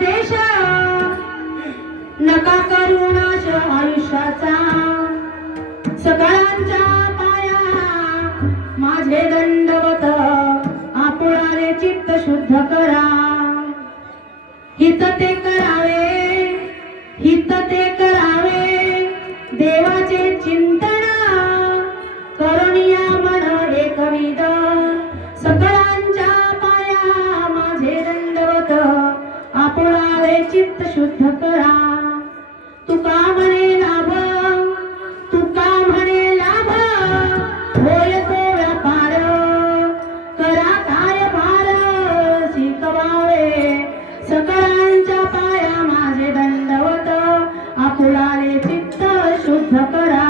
देश नका करू नाश आयुष्याचा सकाळांच्या पाया माझे दंडवत आपुळारे चित्त शुद्ध करा हित ते करावे हित ते करावे देवाचे चिंतन करुणिया मन एकविध सकळांच्या पाया माझे दंडवत आपुळारे चित्त शुद्ध करा तुका म्हणे लाभ तुका म्हणे लाभ होय तो व्यापार करा कार्यभार शिकवावे सकळांच्या पाया माझे दंडवत आपुळारे चित्त शुद्ध करा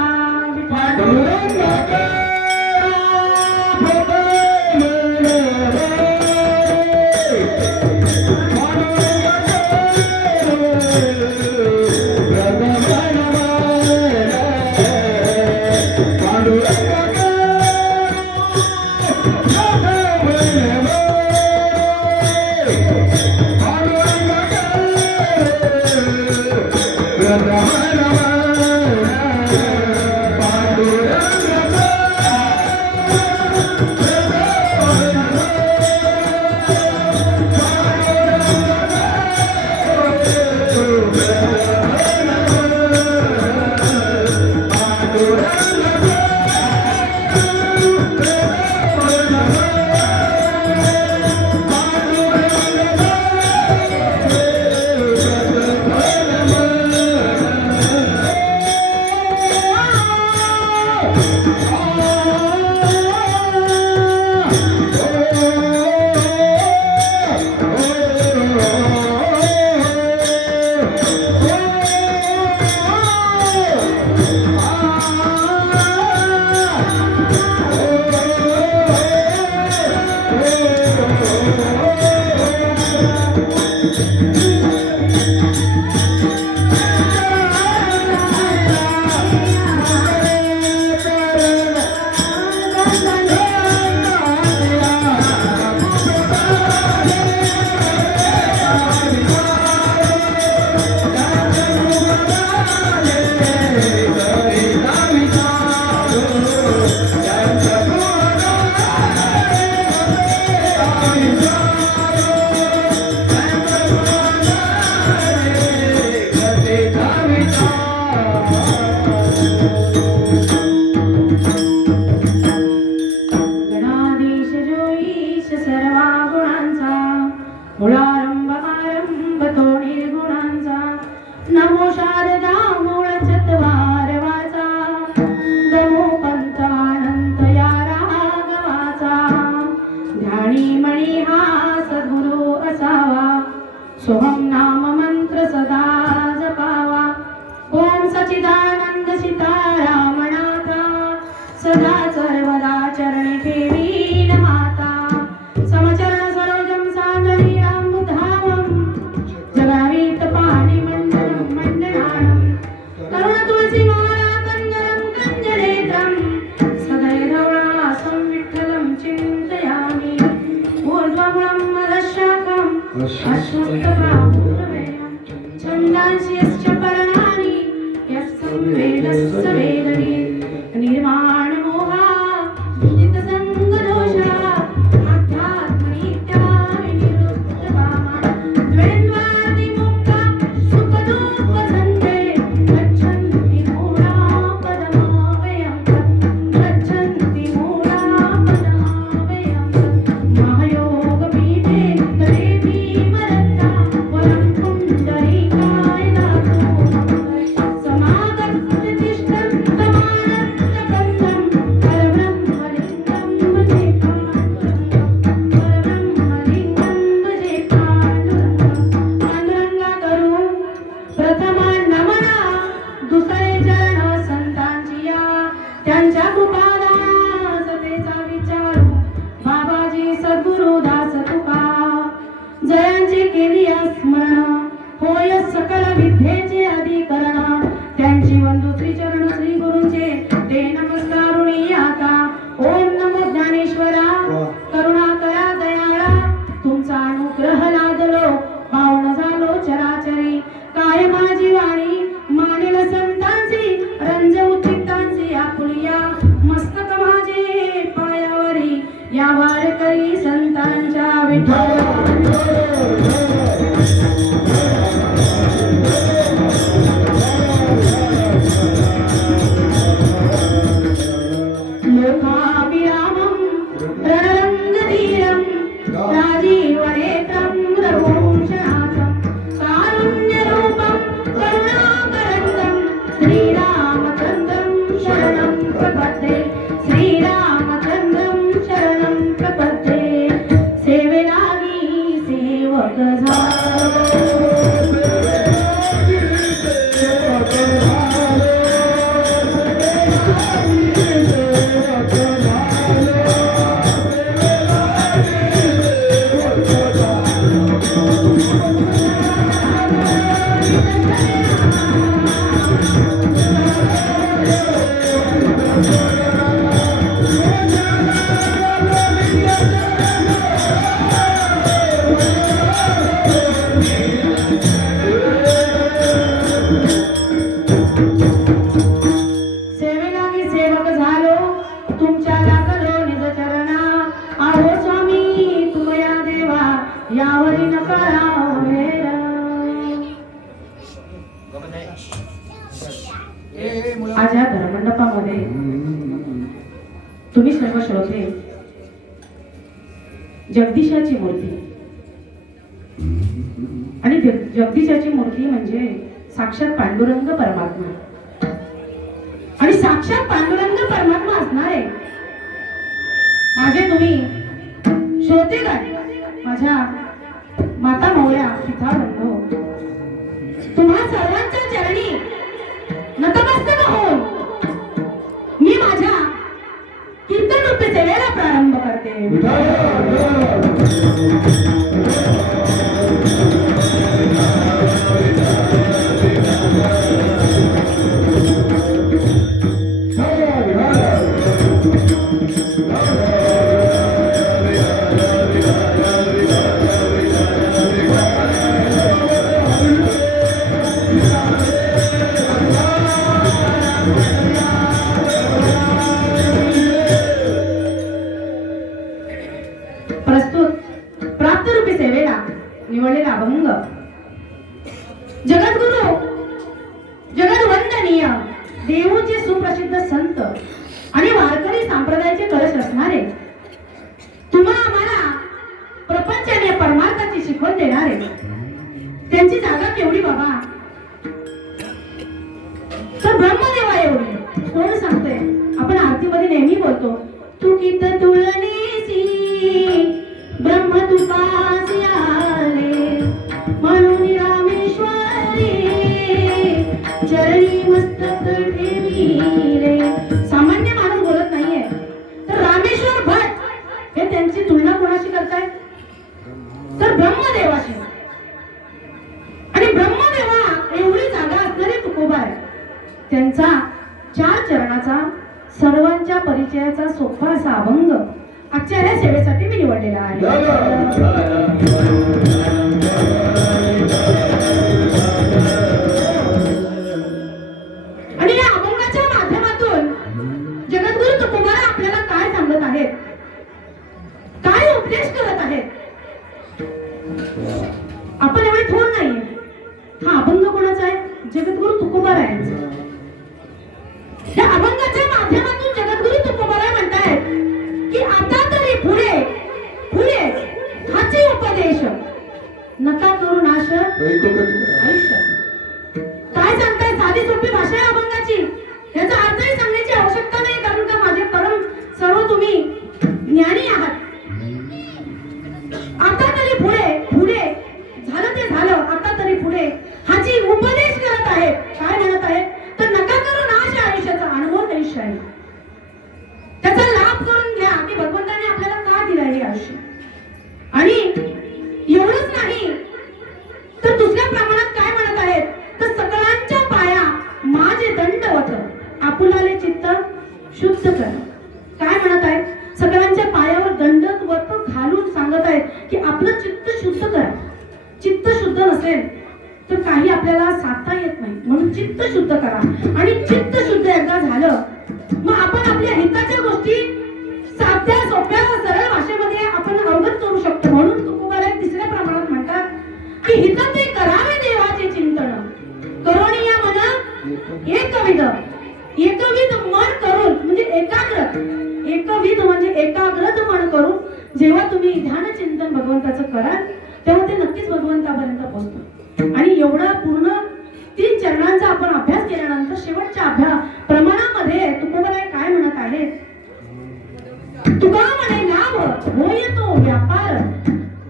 मुळारंभ आरंभ तो निर्गुणांचा नमो शारदा मूळ चत्वार वाचा नमो पंथ अनंत या राघवाचा ध्यानी मणी हा सद्गुरु असावा सोहम नाम मंत्र सदा जपावा ओम सच्चिदानंद सीतारामनाथा सदा सर्वदा चरणी ठेवी माता समचरण सरोजम सादरी जगावीत पाणी मंडलम मंडनानं करुण तुलसी माला कंदरं कंजनेत्रं सदैरवणासं विठ्ठलं चिन्तयामि ऊर्ध्वमूलं मदशाखं अश्वत्थप्राहुरव्ययं छन्दांसि यस्य पर्णानि यस्य वेदस्य वेदने निर्माणमोहा विदितसङ्गदोषा महायोग पीठे देवी मरता वरं पुंडरीकाय नाथ चराचरी काय माझी वाणी मानेल संतांची रंजवू चित्तांची आपुलिया मस्तक माझे पायावरी या वारकरी संतांच्या विठ्ठल लोकाभिरामं रणरंगधीरं राजीवनेत्रं रघुवंशनाथं कारुण्यरूपं करुणाकरन्दं श्रीरामचन्द्रं शरणं प्रपद्ये श्रीरामचन्द्रं शरणं प्रपद्ये सेवेलागी सेवक झालो सेवेलागी सेवक झालो तुमच्या लागलो निज चरणा आहो स्वामी तुमया देवा यावरी नकारा वेरा आज या धर्ममंडपामध्ये तुम्ही सर्व श्रोते जगदीशाची मूर्ती आणि जगदीशाची मूर्ती म्हणजे साक्षात पांडुरंग परमात्मा आणि साक्षात पांडुरंग परमात्मा असणार आहे माझे तुम्ही श्रोते काय माझ्या माता मौल्या पिता बंधू तुम्हा सर्वांच्या चरणी नतमस्तक होऊन मी माझ्या कीर्तन रूपी सेवेला प्रारंभ करते प्रस्तुत प्राप्तरूपी सेवेला निवडलेला अभंग जगद्गुरु जगद्वंदनीय देवूचे सुप्रसिद्ध संत आणि वारकरी संप्रदायाचे कलश असणारे तुम्हा आम्हाला प्रपंच आणि परमार्थाची शिकवण देणारे त्यांची जागा केवढी बाबा तर ब्रह्मदेवा एवढी कोण सांगते आपण आरतीमध्ये नेहमी बोलतो तू कित तुळणीसी ब्रह्म तुपासी आले म्हणून रामेश्वरी चरणी मस्तक ठेविले सामान्य माणूस बोलत नाहीये तर रामेश्वर भट हे त्यांची तुलना कोणाशी करताय तर ब्रह्मदेवाशी आणि ब्रह्मदेवा एवढी जागा असणारे तुकोबा आहे त्यांचा 4 चरणाचा सर्वांच्या परिचयाचा सोपा असा अभंग आजच्या या सेवेसाठी मी निवडलेला आहे आणि या अभंगाच्या माध्यमातून जगद्गुरु तुकोबा आपल्याला काय सांगत आहेत काय उपदेश करत आहेत आपण एवढे थोर नाहीये हा अभंग कोणाचा आहे जगद्गुरु तुकोबा यांचा या अभंगाच्या माध्यमातून जगद्गुरु तुकोबाराय म्हणतायत की आता तरी पुढे पुढे हाची उपदेश नका करू नाश आयुष्याचा काय सांगताय साधी सोपी भाषा आहे अभंगाची याचा अर्थही सांगण्याची आवश्यकता नाही कारण का माझे परम सर्व तुम्ही ज्ञानी आहात आता तरी पुढे पुढे झालं ते झालं आता तरी पुढे हाची उपदेश करत आहेत काय म्हणत आहेत तर नका करू नाश आयुष्याचा अनुभव आयुष्य आहे त्याचा लाभ करून घ्या की भगवंताने आपल्याला का दिलं हे आयुष्य आणि एवढंच नाही तर दुसऱ्या प्रमाणात काय म्हणत आहेत तर सकलांच्या पाया माझे दंडवत आपुलाले चित्त शुद्ध कर काय म्हणत आहेत सकलांच्या पायावर दंडवत घालून सांगत आहेत की आपलं चित्त शुद्ध करा चित्त शुद्ध नसेल तर काही आपल्याला साधता येत नाही. म्हणून चित्त शुद्ध करा. आणि चित्त शुद्ध एकदा झालं मग आपण आपल्या हिताच्या गोष्टी साध्या सोप्या सरळ भाषेमध्ये आपण अवगत करू शकतो. म्हणून तुकोबाराय तिसऱ्या प्रमाणात म्हणतात की हित ते करावे देवाचे चिंतन करून या मन एकविध मन करून म्हणजे एकविध म्हणजे एकाग्रत मन करून जेव्हा तुम्ही ध्यान चिंतन भगवंताचं कराल तेव्हा ते नक्कीच भगवंतापर्यंत पोहोचतं. आणि एवढा पूर्ण 3 चरणांचा आपण अभ्यास केल्यानंतर शेवटच्या प्रमाणामध्ये तुकोबाराय काय म्हणत आहेत, तुका म्हणे लाभ होय तो व्यापार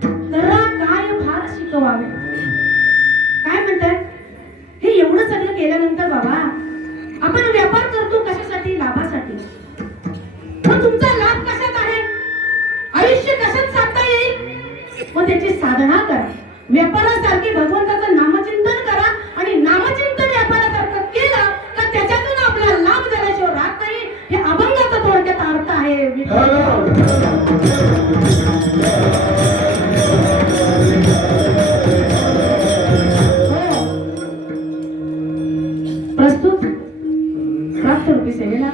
करा काय फार शिकवावे. काय म्हणतात, हे एवढं सगळं केल्यानंतर बाबा आपण व्यापार करतो कशासाठी, लाभासाठी. मग तुमचा लाभ कशात आहे, आयुष्य कशात साधता येईल, मग त्याची साधना करा. व्यापारासारखे भगवंताचं नामचिंतन करा आणि नामचिंतन व्यापारासारखं केलं तर त्याच्यातून आपल्याला लाभ झाल्याशिवाय राहत नाही. हे अभंगाचा थोडक्यात अर्थ आहे. प्रस्तुत प्राप्त रूपी सेवेला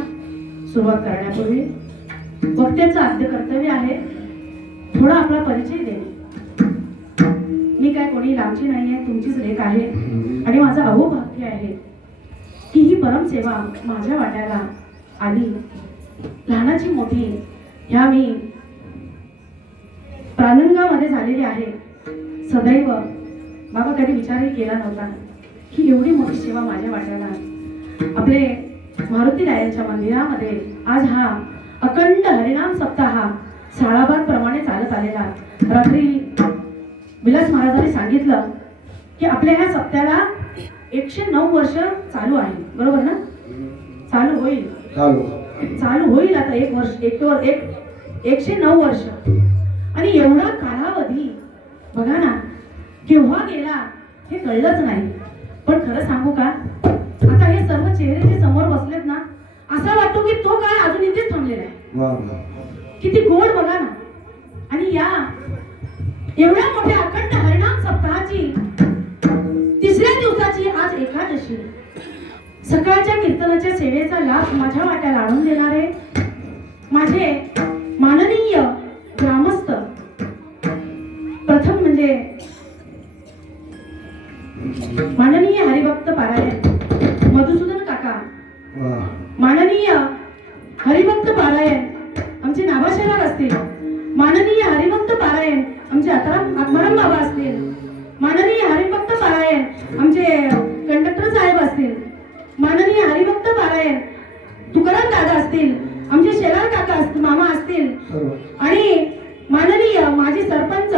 सुरुवात करण्यापूर्वी वक्त्याचं आद्य कर्तव्य आहे थोडा आपला परिचय देणे. मी काय कोणी लांबची नाहीये, तुमचीच लेख आहे आणि माझं अहोभाग्य आहे की ही परम सेवा माझ्या वाट्याला आली. लहानाची मोठी ह्या मी प्राणंगामध्ये झालेली आहे. सदैव बाबा कधी विचारही केला नव्हता की एवढी मोठी सेवा माझ्या वाट्याला. आपले मारुतीरायांच्या मंदिरामध्ये आज हा अखंड हरिनाम सप्ताह साळाबाद प्रमाणे चालत आलेला. रात्री विलास महाराजांनी सांगितलं की आपल्या ह्या सप्त्याला 109 वर्ष चालू आहे. बरोबर ना, चालू होईल आता 109 वर्ष. आणि एवढा कालावधी बघा ना केव्हा गेला हे कळलंच नाही. पण खरं सांगू का, आता हे सर्व चेहरे जे समोर बसलेत ना, असा वाटतो की तो काळ अजून इथेच थांबलेला आहे. किती गोड बघा ना. आणि या एवढ्या मोठ्या अखंड हरिनाम सप्ताहाची 3ऱ्या दिवसाची आज एकादशी. सकाळच्या कीर्तनाच्या सेवेचा लाभ माझ्या वाट्याला आणून देणारे माझे माननीय ग्रामस्थ, प्रथम म्हणजे माननीय हरिभक्त पारायण मधुसूदन काका, माननीय हरिभक्त पारायण आमचे नाभाशेलार असतील, माननीय हरिभक्त पारायण आमचे आत्माराम बाबा असतील, माननीय हरिभक्त पारायण आमचे कंडक्टर साहेब असतील, माननीय हरिभक्त पारायण तुकाराम दादा असतील, आमचे शेलार काका मामा असतील, आणि माननीय माजी सरपंच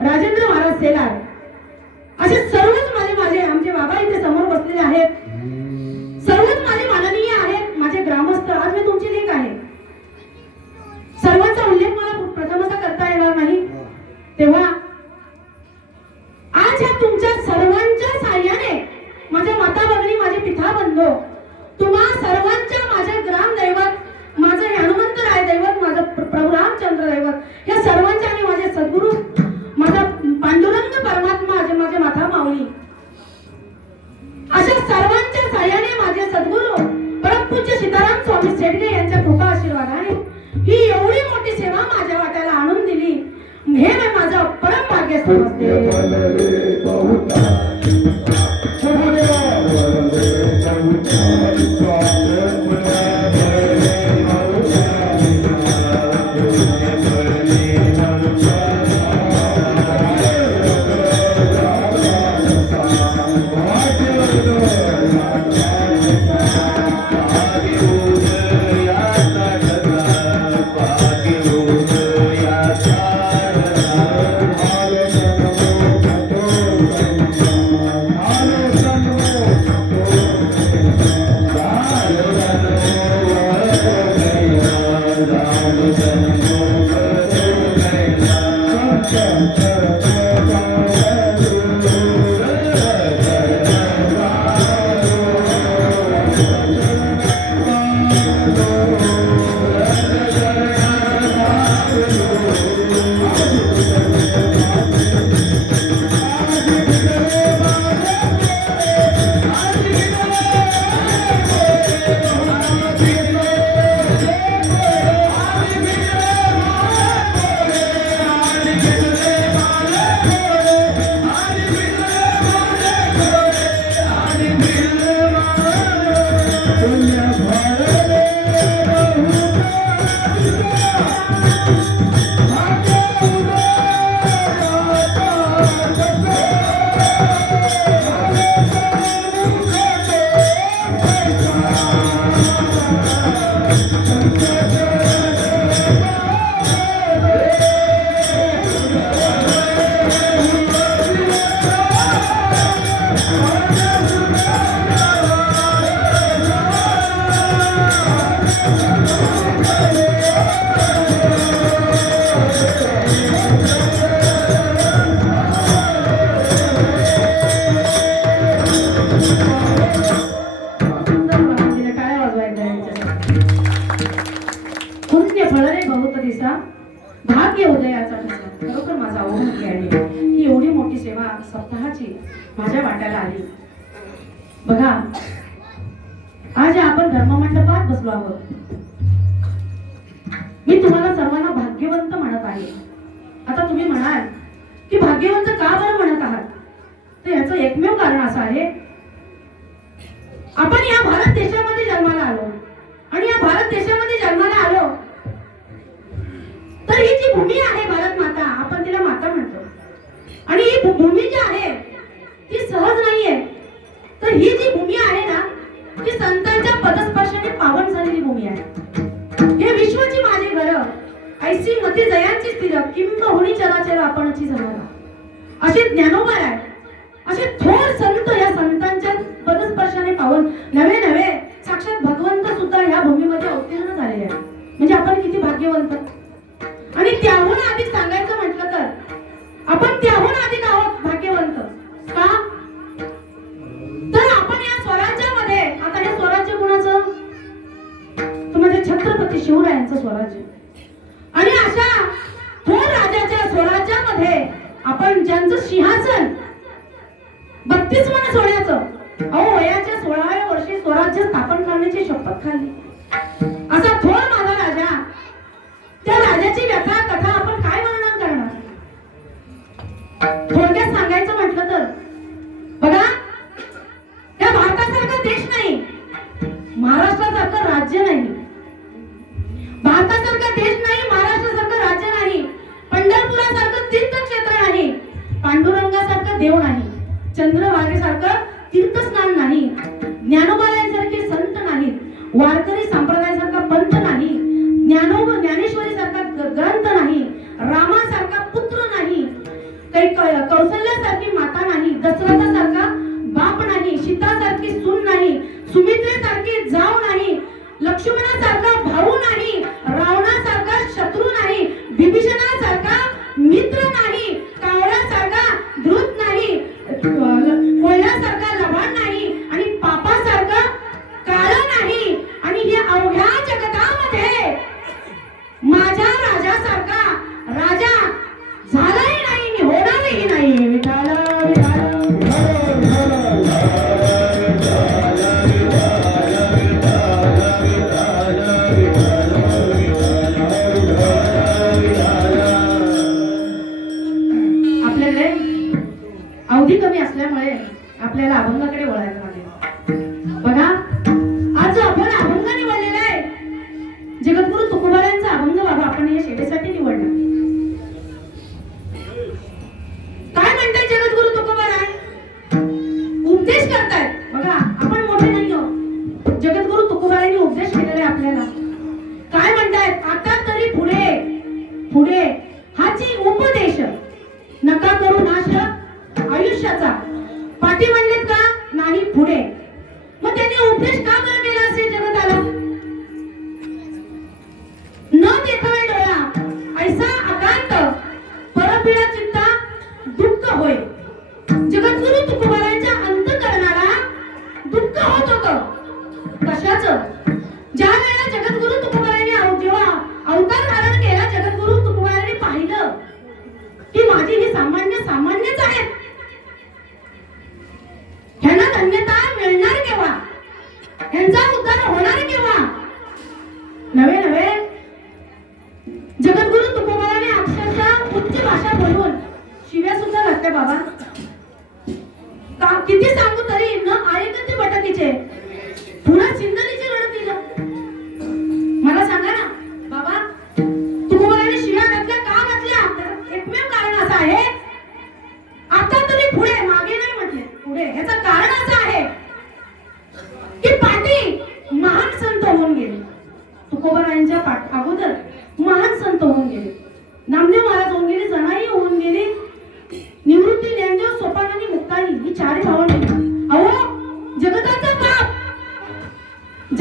राजेंद्र महाराज सेलार, असे सर्वच माझे आमचे बाबा इथे समोर बसलेले आहेत. सर्वच माझे माननीय आहेत, माझे ग्रामस्थ. आज मी तुमची लेख आहे. सर्वांचा उल्लेख मला प्रथमतः करता येणार नाही. तेव्हा आज या तुमच्या सर्वांच्या साह्याने माझ्या माता भगिनी, माझे पिता बंधू, तुम्हा सर्वांच्या माझे ग्रामदैवत, माझे हनुमंतराय दैवत, माझं प्रभू रामचंद्र दैवत, या सर्वांच्या आणि माझे सद्गुरू माझा पांडुरंग परमात्मा, माझे माता माऊली, अशा सर्वांच्या साह्याने माझे सद्गुरू परमपूज्य सीताराम स्वामी शेडगे यांच्या कृपा आशीर्वादाने ही एवढी मोठी सेवा माझ्या वाट्याला आणून दिली. हे मी माझं परम भाग्य समजते. आयुष्याची माझ्या वाट्याला आली. बघा, आज आपण धर्ममंडपात बसलो आहोत. मी तुम्हाला सर्वांना भाग्यवंत म्हणत आहे. आता तुम्ही म्हणाल की भाग्यवंत का बरं म्हणत आहात? तर याचं एकमेव कारण असं आहे, आपण या भारत देशामध्ये जन्माला आलो आणि या भारत देशामध्ये जन्माला आलो तर ही जी भूमी आहे भारत माता, आपण तिला माता म्हणतो, आणि ही भूमी जी आहे ती सहज नाहीये. तर ही जी भूमी आहे ना, ती संतांच्या पदस्पर्शाने पावन झालेली भूमी आहे. हे विश्वाची माझी घर, ऐसी मती जयांची स्थिर, किंबहुनी चराचर आपणची जमाना. असे ज्ञानोबा आहे, असे थोर संत या संतांच्या पदस्पर्शाने पावन, नवे नवे साक्षात भगवंत सुद्धा या भूमीमध्ये अवतीर्ण झालेले आहे. म्हणजे आपण किती भाग्यवंत. आणि त्याहून अधिक सांगायचं म्हटलं तर आपण त्याहून अधिक आहोत भाग्यवंत. का? तर आपण या स्वराज्यामध्ये, आता हे स्वराज्य कुणाचं? तुम्हाला छत्रपती शिवरायांचं स्वराज्य. आणि अशा थोर राजाच्या स्वराज्यामध्ये आपण ज्यांचं सिंहासन 32 मन सोन्याचं, अहो वयाच्या 16व्या वर्षी स्वराज्य स्थापन करण्याची शपथ खाल्ली. असा थोर माझा राजा, त्या राजाची व्यथा कथा आपण काय वर्णन करणार? थोडक्यात सांगायचं म्हटलं तर बघा, त्या भारतासारखा देश नाही, महाराष्ट्रासारखं राज्य नाही, भारतासारखा देश नाही, महाराष्ट्रासारखं राज्य नाही, पंढरपुरासारखं तीर्थक्षेत्र नाही, पांडुरंगासारखं देव नाही, चंद्रभागेसारखं तीर्थस्नान नाही, ज्ञानोबायांसारखे संत नाहीत, वारकरी संप्रदायासारखा पंथ नाही, ज्ञानेश्वरी सारखा ग्रंथ नाही, रामासारखा पुत्र नाही, काही कौशल्यासारखी माता नाही, दशरथासारखा बाप नाही, सीतासारखी सून नाही, सुमित्रेसारखी जाव नाही, लक्ष्मणासारखा भाऊ नाही, रावणासारखा शत्रू नाही, विभीषणासारखा मित्र नाही, कावळ्यासारखा धृत नाही, कोल्ह्यासारखा लबाड नाही, आणि पापासारखा काळा नाही. आणि या अवघ्या जगतामध्ये माझ्या राजासारखा राजा झालाही नाही आणि होणारही नाही. विठाला आपल्याकडे अवधी कमी असल्यामुळे आपल्याला अभंगाकडे वळायला लागेल. बघा, आज आपण अभंग निवडलेला आहे, जगद्गुरु तुकोबारायांचा अभंग बाबा आपण या सेवेसाठी निवडला. काय म्हणताय जगद्गुरु तुकोबाराय? उपदेश करतायत. बघा, आपण मोठे नाही आहोत, जगद्गुरु तुकोबारायांनी उपदेश केलेला आहे आपल्याला. काय म्हणतायत? आता तरी पुढे पुढे हाची उपदेश, नका करू नाश आयुष्याचा. पाठी म्हणलेत का? नाही, पुढे. मग त्यांनी उपदेश का बरं केला असेल जगताला? न देखावे डोळा ऐसा अकांत, परपीडा चित्ता दुःख होय. जगद्गुरु तुकोबारायांच्या अंतःकरणाला दुःख होत होतं. कशाचं? ज्या वेळेला जगद्गुरु तुकोबारायांनी जेव्हा अवतार धारण केला, जगद्गुरु तुकोबारायांनी पाहिलं की माझी ही सामान्यच आहेत, ह्यांना धन्यता मिळणार केव्हा, ह्यांचा उद्धार होणार केव्हा? नवे नवे जगद्गुरु तुकोबाराने अक्षरशः उच्च भाषा बोलून शिव्या सुद्धा घातल्या बाबा. का किती सांगू तरी न ऐकते बटकीचे, पुन्हा सिंदलीची रडत दिलं. मला सांगा ना बाबा, तुकोबाराने शिव्या घातल्या का घातल्या? एकमेव कारण असं आहे, आता तरी पुढे, मागे नाही म्हटले, पुढे. ह्याचं कारण असं आहे की पाठी महान संत होऊन गेले. तुकोबारायांच्या अगोदर महान संत होऊन गेले. नामदेव महाराज होऊन गेले, जनाई होऊन गेले, निवृत्ती, ज्ञानदेव, सोपान आणि मुक्ताई ही चारही भावंडे. अहो, जगताचा बाप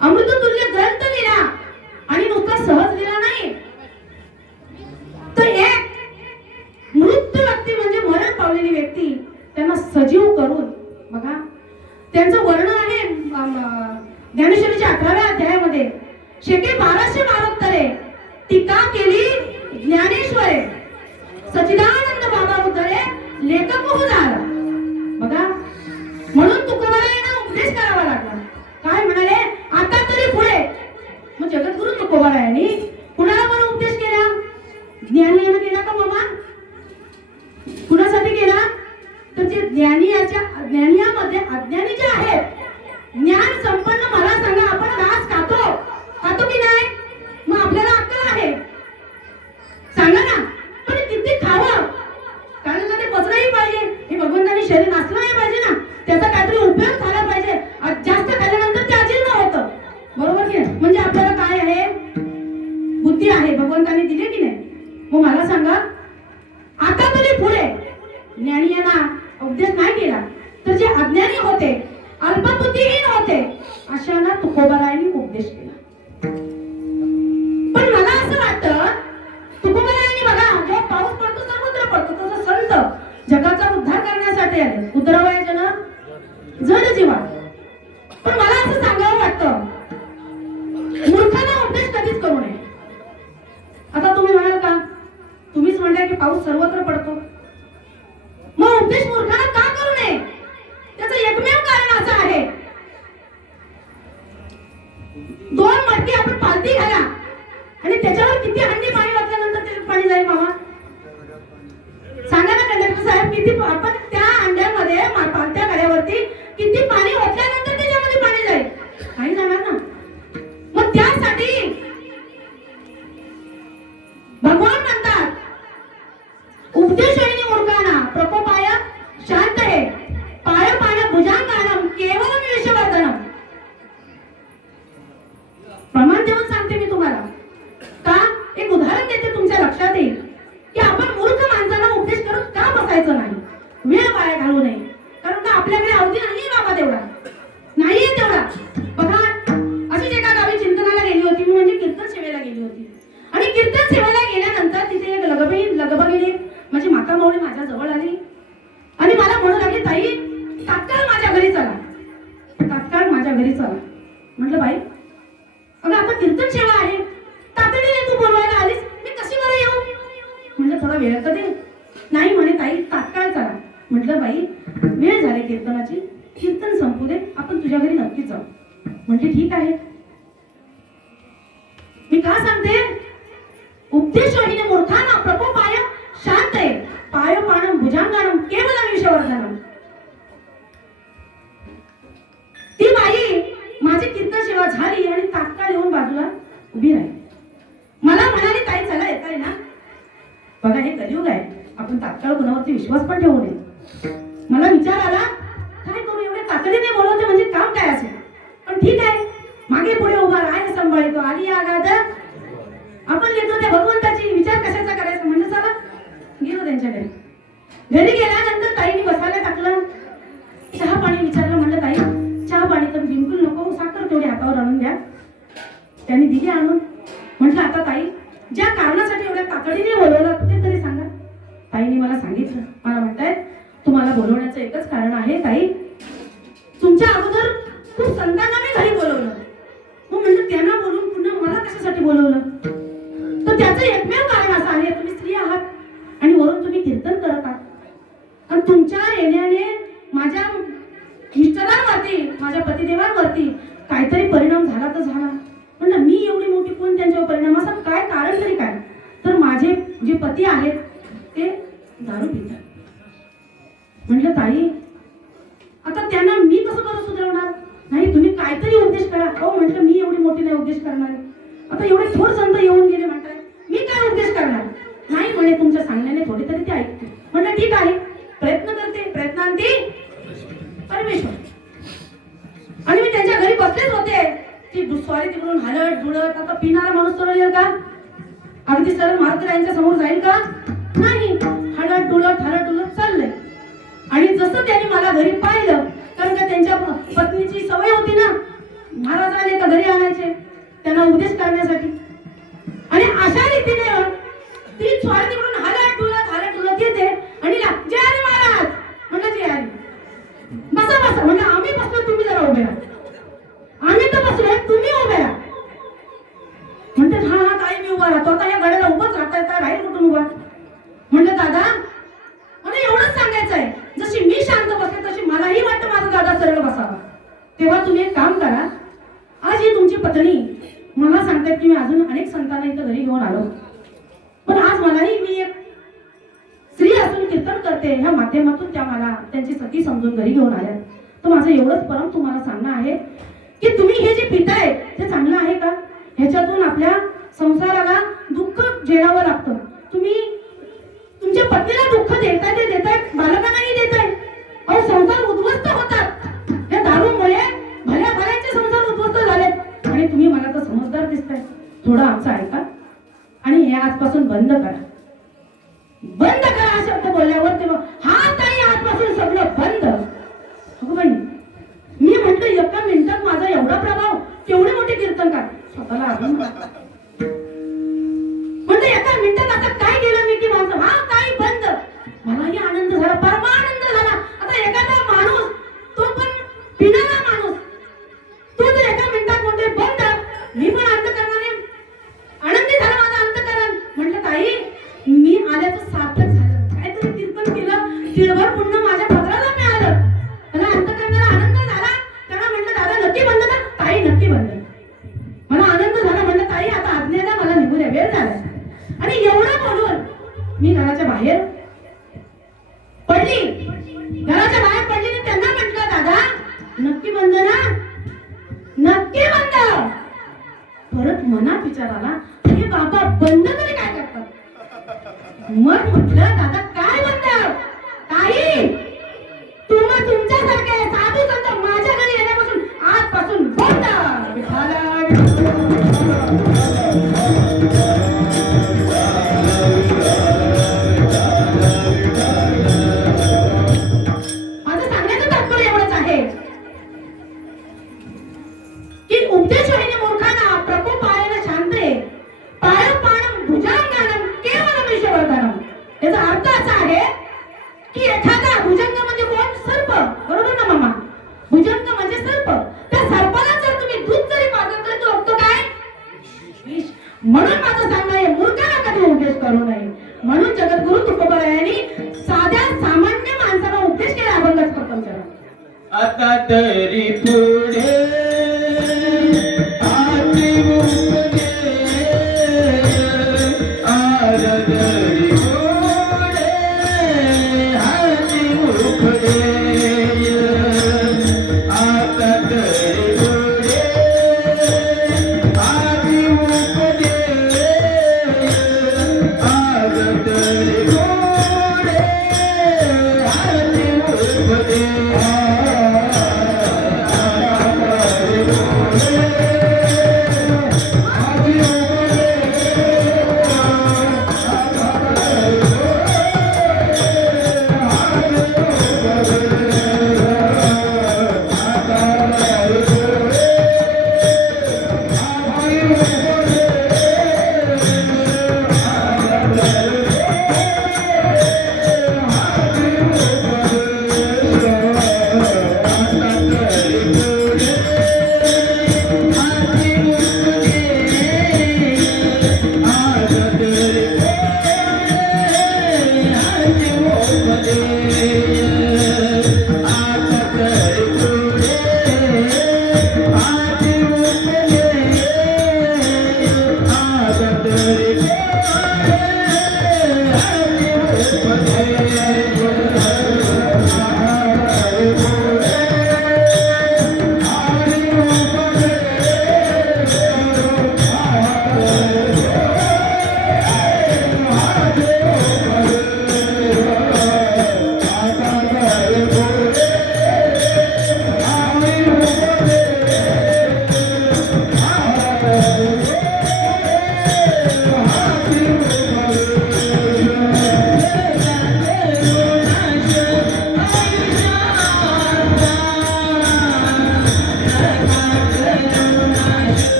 अमृततुल्य ग्रंथ लिहिला आणि नुसता सहज लिहिला नाही, तर एक मृत व्यक्ती म्हणजे मरण पावलेली व्यक्ती त्यांना सजीव करून बघा, त्यांचं वर्णन आहे ज्ञानेश्वरीच्या 11व्या अध्यायामध्ये. शेके 1200 मारोत्तरे टीका केली ज्ञानेश्वरे, सच्चिदानंद बाबा उतरे लेखक हो झाला. बघा, म्हणून तुकोबारायांना उपदेश करावा लागला. काय म्हणाले, आता तरी पुढे. मग जगद्गुरु तुकोबारायांनी कुणाला बरं उपदेश केला? ज्ञानीयांना केला का मामा? कुणासाठी केला? तर जे ज्ञानियामध्ये अज्ञानी जे आहेत, ज्ञान संपन्न, मला सांगा, आपण घास खातो की नाही? मग आपल्याला अक्कल आहे, सांगा ना, पण किती खावं? कारण का ते पचलंही पाहिजे, हे भगवंतानी शरीर नाचलं नाही पाहिजे ना, त्याचा काहीतरी उपयोग झाला पाहिजे. जास्त खाल्ल्यानंतर ते अजीर्ण होतं, बरोबर की नाही? म्हणजे आपल्याला काय आहे, बुद्धी आहे, भगवंतानी दिली की नाही? मग मला सांगा, आता तरी पुढे ज्ञानीयांना उपदेश नाही केला, तर जे अज्ञानी होते, अल्पबुद्धीहीन होते, अशांना तुकोबारायांनी उपदेश केला. पण मला असं वाटतं, तुकोबारायांनी बघा, जेव्हा पाऊस पडतो सर्वत्र पडतो, तसं संत जगाचा उद्धार करण्यासाठी आले. उतरवायचे ना जड जीवा. पण मला असं सांगावं वाटतं, मूर्खांना उपदेश कधीच करू नये. आता तुम्ही म्हणाल का, तुम्हीच म्हणताय की पाऊस सर्वत्र पडतो, मग उपदेश मूर्खांना का करू नये? त्याचं एकमेव कारण असं आहे, 2 मटकी आपण पालती घाला आणि त्याच्यावर किती हंडी पाणी वाचल्यानंतर ते पाणी जाईल मामा? सांगा ना कंडक्टर साहेब, किती आपण त्या अंड्यामध्ये पालत्या गाड्यावरती किती पाणी ओतल्यानंतर त्याच्यामध्ये पाणी जाईल? काही जाणार ना. मग त्यासाठी भगवान म्हणतात, उपदेशहिनी मूर्खांना प्रकोपाय शांत आहे, पाय पाण्या भुजांगानम केवलम विषवर्धनम. प्रमाण देऊन सांगते मी तुम्हाला. का? एक उदाहरण देते, तुमच्या लक्षात येईल की आपण मूर्ख माणसाला उपदेश करत का बसायचं नाही, वेळ वाया घालू नये. कारण का आपल्याकडे अवधी नाहीये बाबा, तेवढा नाहीये तेवढा. बघा, अशीच एका गावी चिंतनाला गेली होती मी, म्हणजे कीर्तन सेवेला गेली होती. आणि कीर्तन सेवेला गेल्यानंतर तिथे एक लगबगिरी म्हणजे माता माऊली माझ्या जवळ आली आणि मला म्हणू लागली, ताई तात्काळ माझ्या घरी चला, तात्काळ माझ्या घरी चला. म्हटलं, बाई अगं आता कीर्तन सेवा आहे, तातडीने तू बोलवायला आलीस, मी कशी बरं येऊ? म्हटलं, थोडा वेळ तर दे. नाही म्हणे, ताई तात्काळ चला. म्हटलं, बाई वेळ झाली कीर्तनाची, कीर्तन संपू दे, आपण तुझ्या घरी नक्कीच जाऊ. म्हटली, ठीक आहे. मी का सांगते, उपदेशहिनी मूर्खांना प्रकोपाय शांत आहे, पाय पाणम भुजांगानम केवलम विषवर्धनम. ती बाई माझी कीर्तन सेवा झाली आणि तात्काळ येऊन बाजूला उभी राहिली. मला म्हणाली, ताई चला, येताय ना? बघा, हे कलियुग आहे, आपण तात्काळ कुणावरती विश्वास पण ठेवू नये. मला विचार आला, काय करू, एवढे तातडीने बोलवते म्हणजे काम काय असेल? पण ठीक आहे, मागे पुढे उभा राहायला सांभाळतो, आली आगाद आपण येतो त्या भगवंताची, विचार कशाचा करायचा? म्हणजे चला गेलो त्यांच्या घरी. घरी गेल्यानंतर ताईने बसायला टाकलं, चहा पाणी विचारलं. म्हणलं, ताई चहा पाणी तर बिलकुल नको, साखर तेवढी हातावर आणून द्या. त्यांनी दिली आणून. म्हटलं, आता ताई ज्या कारणासाठी एवढ्या तातडीने बोलवलं ते तरी सांगा. ताईने मला सांगितलं. मला म्हणतायत, तुम्हाला बोलवण्याचं एकच कारण आहे ताई, तुमच्या अगोदर खूप संतांना मी घरी बोलवलं. मग म्हणलं, त्यांना बोलून पुन्हा मला कशासाठी बोलवलं? तर त्याचं एकमेव कारण असं आहे, तुम्ही स्त्री आहात आणि वरून तुम्ही कीर्तन करत आहात आणि तुमच्या येण्याने माझ्या मिस्टरांवरती, माझ्या पतिदेवांवरती काहीतरी परिणाम झाला तर झाला. म्हणलं, मी एवढी मोठी कोण त्यांच्यावर परिणाम, असं काय कारण तरी काय? तर माझे जे पती आहेत ते दारू पितात. म्हटलं, ताई आता त्यांना मी कसं बरं सुधारणार? नाही, तुम्ही काहीतरी उपदेश करा. हो म्हटलं, मी एवढी मोठी नाही उपदेश करणार. आता एवढे थोर संत येऊन गेले म्हणताय, मी काय उपदेश करणार? नाही म्हणे, तुमच्या सांगण्याने थोडी तरी ते ऐकते. म्हटलं, ठीक आहे, प्रयत्न करते, प्रयत्नांती परमेश्वर. आणि मी त्यांच्या घरी बसलेच होते, ती दुस्वारी तिकडून हलत डुलत. आता पिणारा माणूस सरळ येईल का? अगदी सरळ मार्गरायांच्या समोर जाईल का? नाही, हलत डुलत चाललंय. आणि जसं त्यांनी मला घरी पाहिलं, कारण का त्यांच्या पत्नीची सवय होती ना, महाराज आले का घरी आणायचे त्यांना उपदेश करण्यासाठी. आणि अशा रीतीने ती स्वारी तिकडून हालत डुलत येते आणि जय हरी महाराज म्हणलं, जय हरी. बसा बसा म्हणजे आम्ही बसलो, तुम्ही जरा उभे राहा. आम्ही तर बसलोय, तुम्ही उभे राहा. म्हणते हा हा ताई मी उभा राहतो. आता या गड्याला उभंच राहता येतं, राहील कुठून उभा. म्हणलं दादा मला एवढंच सांगायचं आहे, जशी मी शांत बसले तशी मलाही वाटतं माझा दादा सरळ बसावा. तेव्हा तुम्ही एक काम करा, आज ही तुमची पत्नी मला सांगतात की मी अजून अनेक संतांना इथं घरी घेऊन आलो, पण आज मलाही मी एक स्त्री असून कीर्तन करते ह्या माध्यमातून त्या मला त्यांची सखी समजून घरी घेऊन आल्या. तर माझं एवढंच परम तुम्हाला सांगणं आहे की तुम्ही हे जे पिताय ते चांगलं आहे का? ह्याच्यातून आपल्या संसाराला दुःख झेलावं लागतं. तुम्ही तुमच्या पत्नीला दुःख देताय ते देताय, बालकांनाही देताय. अहो संसार उद्ध्वस्त होतात या दारूमुळे. भल्या भल्यांचे संसार उद्ध्वस्त झालेत आणि तुम्ही मला तर समजदार दिसताय. थोडं आमचं ऐका आणि हे आजपासून बंद करा. बंद करा हा शब्द बोलल्यावर तेव्हा हा ताई आजपासून सगळं बंद. अगं बाई मी म्हटलं एका मिनिटात माझा एवढा प्रभाव, केवढे मोठे कीर्तनकार स्वतःला अजून म्हणजे एका मिनिटात आता काय केलं मी की माझं हा ताई बंद. मलाही आनंद झाला, परमानंद झाला. आता एखादा माणूस, तो पण पिणारा माणूस, तो जर एका मिनिटात म्हणतोय बंद, मी पण अंतकरणाने आनंदी झाला माझं अंतकरण. म्हटलं ताई मी आल्याचं सार्थक झालं, काहीतरी कीर्तन केलं, तिळभर पुण्य माझ्या पत्राला मिळालं, मला अंतकरणाला आनंद झाला. त्यांना म्हटलं दादा नक्की बंद ना? ताई नक्की बंद. मला आनंद झाला. म्हटलं ताई आता आज्ञेला मला निघू द्या, वेळ झाला. आणि एवढं बोलून मी घराच्या बाहेर पडली. घराच्या बाहेर पडली आणि त्यांना म्हटलं दादा नक्की बंद ना? नक्की बंद. परत मनात विचार आला हे बाबा बंद तरी काय करतात. मग म्हटलं दादा काय बंद? ताई तुमच्यासारखे साधू संत माझ्या घरी येण्यापासून आजपासून बंद. माझं सांगण्याचं तात्पर्य एवढंच आहे की उपदेश वाहिनी मूर्खांना प्रकोपायन शांते पायपाणम भुजंगानम केवलम ईश्वरधनम. याचा अर्थ असा आहे की एखादा भुजंग म्हणजे कोण? सर्प, बरोबर ना मामा? भुजंग म्हणजे सर्प. त्या सर्पाला जर तुम्ही दूध जरी पाजलं तरी तो असतो काय? विष. म्हणून माझं सांगणं आहे मूर्खांना कधी उपदेश करू नये. म्हणून जगद्गुरु तुकोबरायांनी साध्या सामान्य माणसाला उपदेश केला अभंगाच प्रथम करा. आता तरी पुढे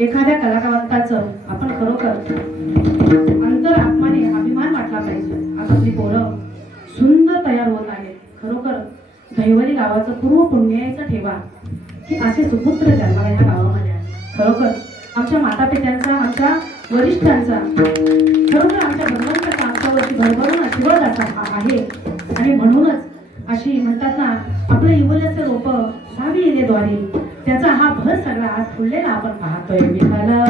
एखाद्या कलाकारांचं आपण खरोखर अंतरात्माने अभिमान वाटला पाहिजे. आज आपली पोरं सुंदर तयार होत आहेत. खरोखर दहिवली गावाचं पूर्व पुण्याचं ठेवा की असे सुपुत्र जन्माला ह्या गावामध्ये आहे. खरोखर आमच्या माता पित्यांचा, आमच्या वरिष्ठांचा, खरोखर आमच्या भगवंताचा आमच्यावरती भरभरून आशीर्वाद असा आहे. आणि म्हणूनच अशी म्हणतात ना, आपलं इवल्याचं रोप सावी येणे द्वारे, त्याचा हा भर सगळा आज फुललेला आपण पाहतोय. विठाला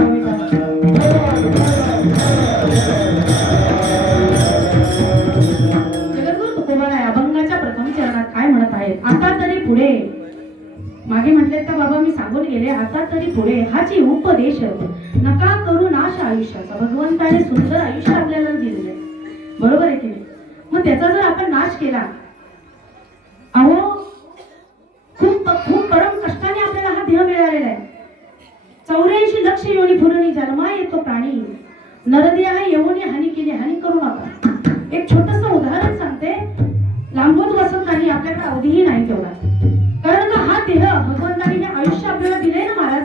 जगद्गुरु तुकोबाराय अभंगाच्या प्रथम चरणात काय म्हणत आहेत? आता तरी पुढे, मागे म्हटले तर बाबा मी सांगून गेले, आता तरी पुढे हाची उपदेश नका करू नाश आयुष्याचा. भगवंताने सुंदर आयुष्य आपल्याला दिलेलं आहे, बरोबर आहे की नाही? मग त्याचा जर आपण नाश केला, अहो खूप खूप परम कष्टाने आपल्याला हा देह मिळालेला आहे. 84 लक्ष योनी फुलणी जन्मा येतो प्राणी, नरदेह येऊनी हानी केली, हानी करू नका. एक छोटस उदाहरण सांगते, लांबून बसत नाही, आपल्याकडे अवधीही नाही तेवढा. कारण का हा देह भगवंताने हे आयुष्य आपल्याला दिले ना महाराज.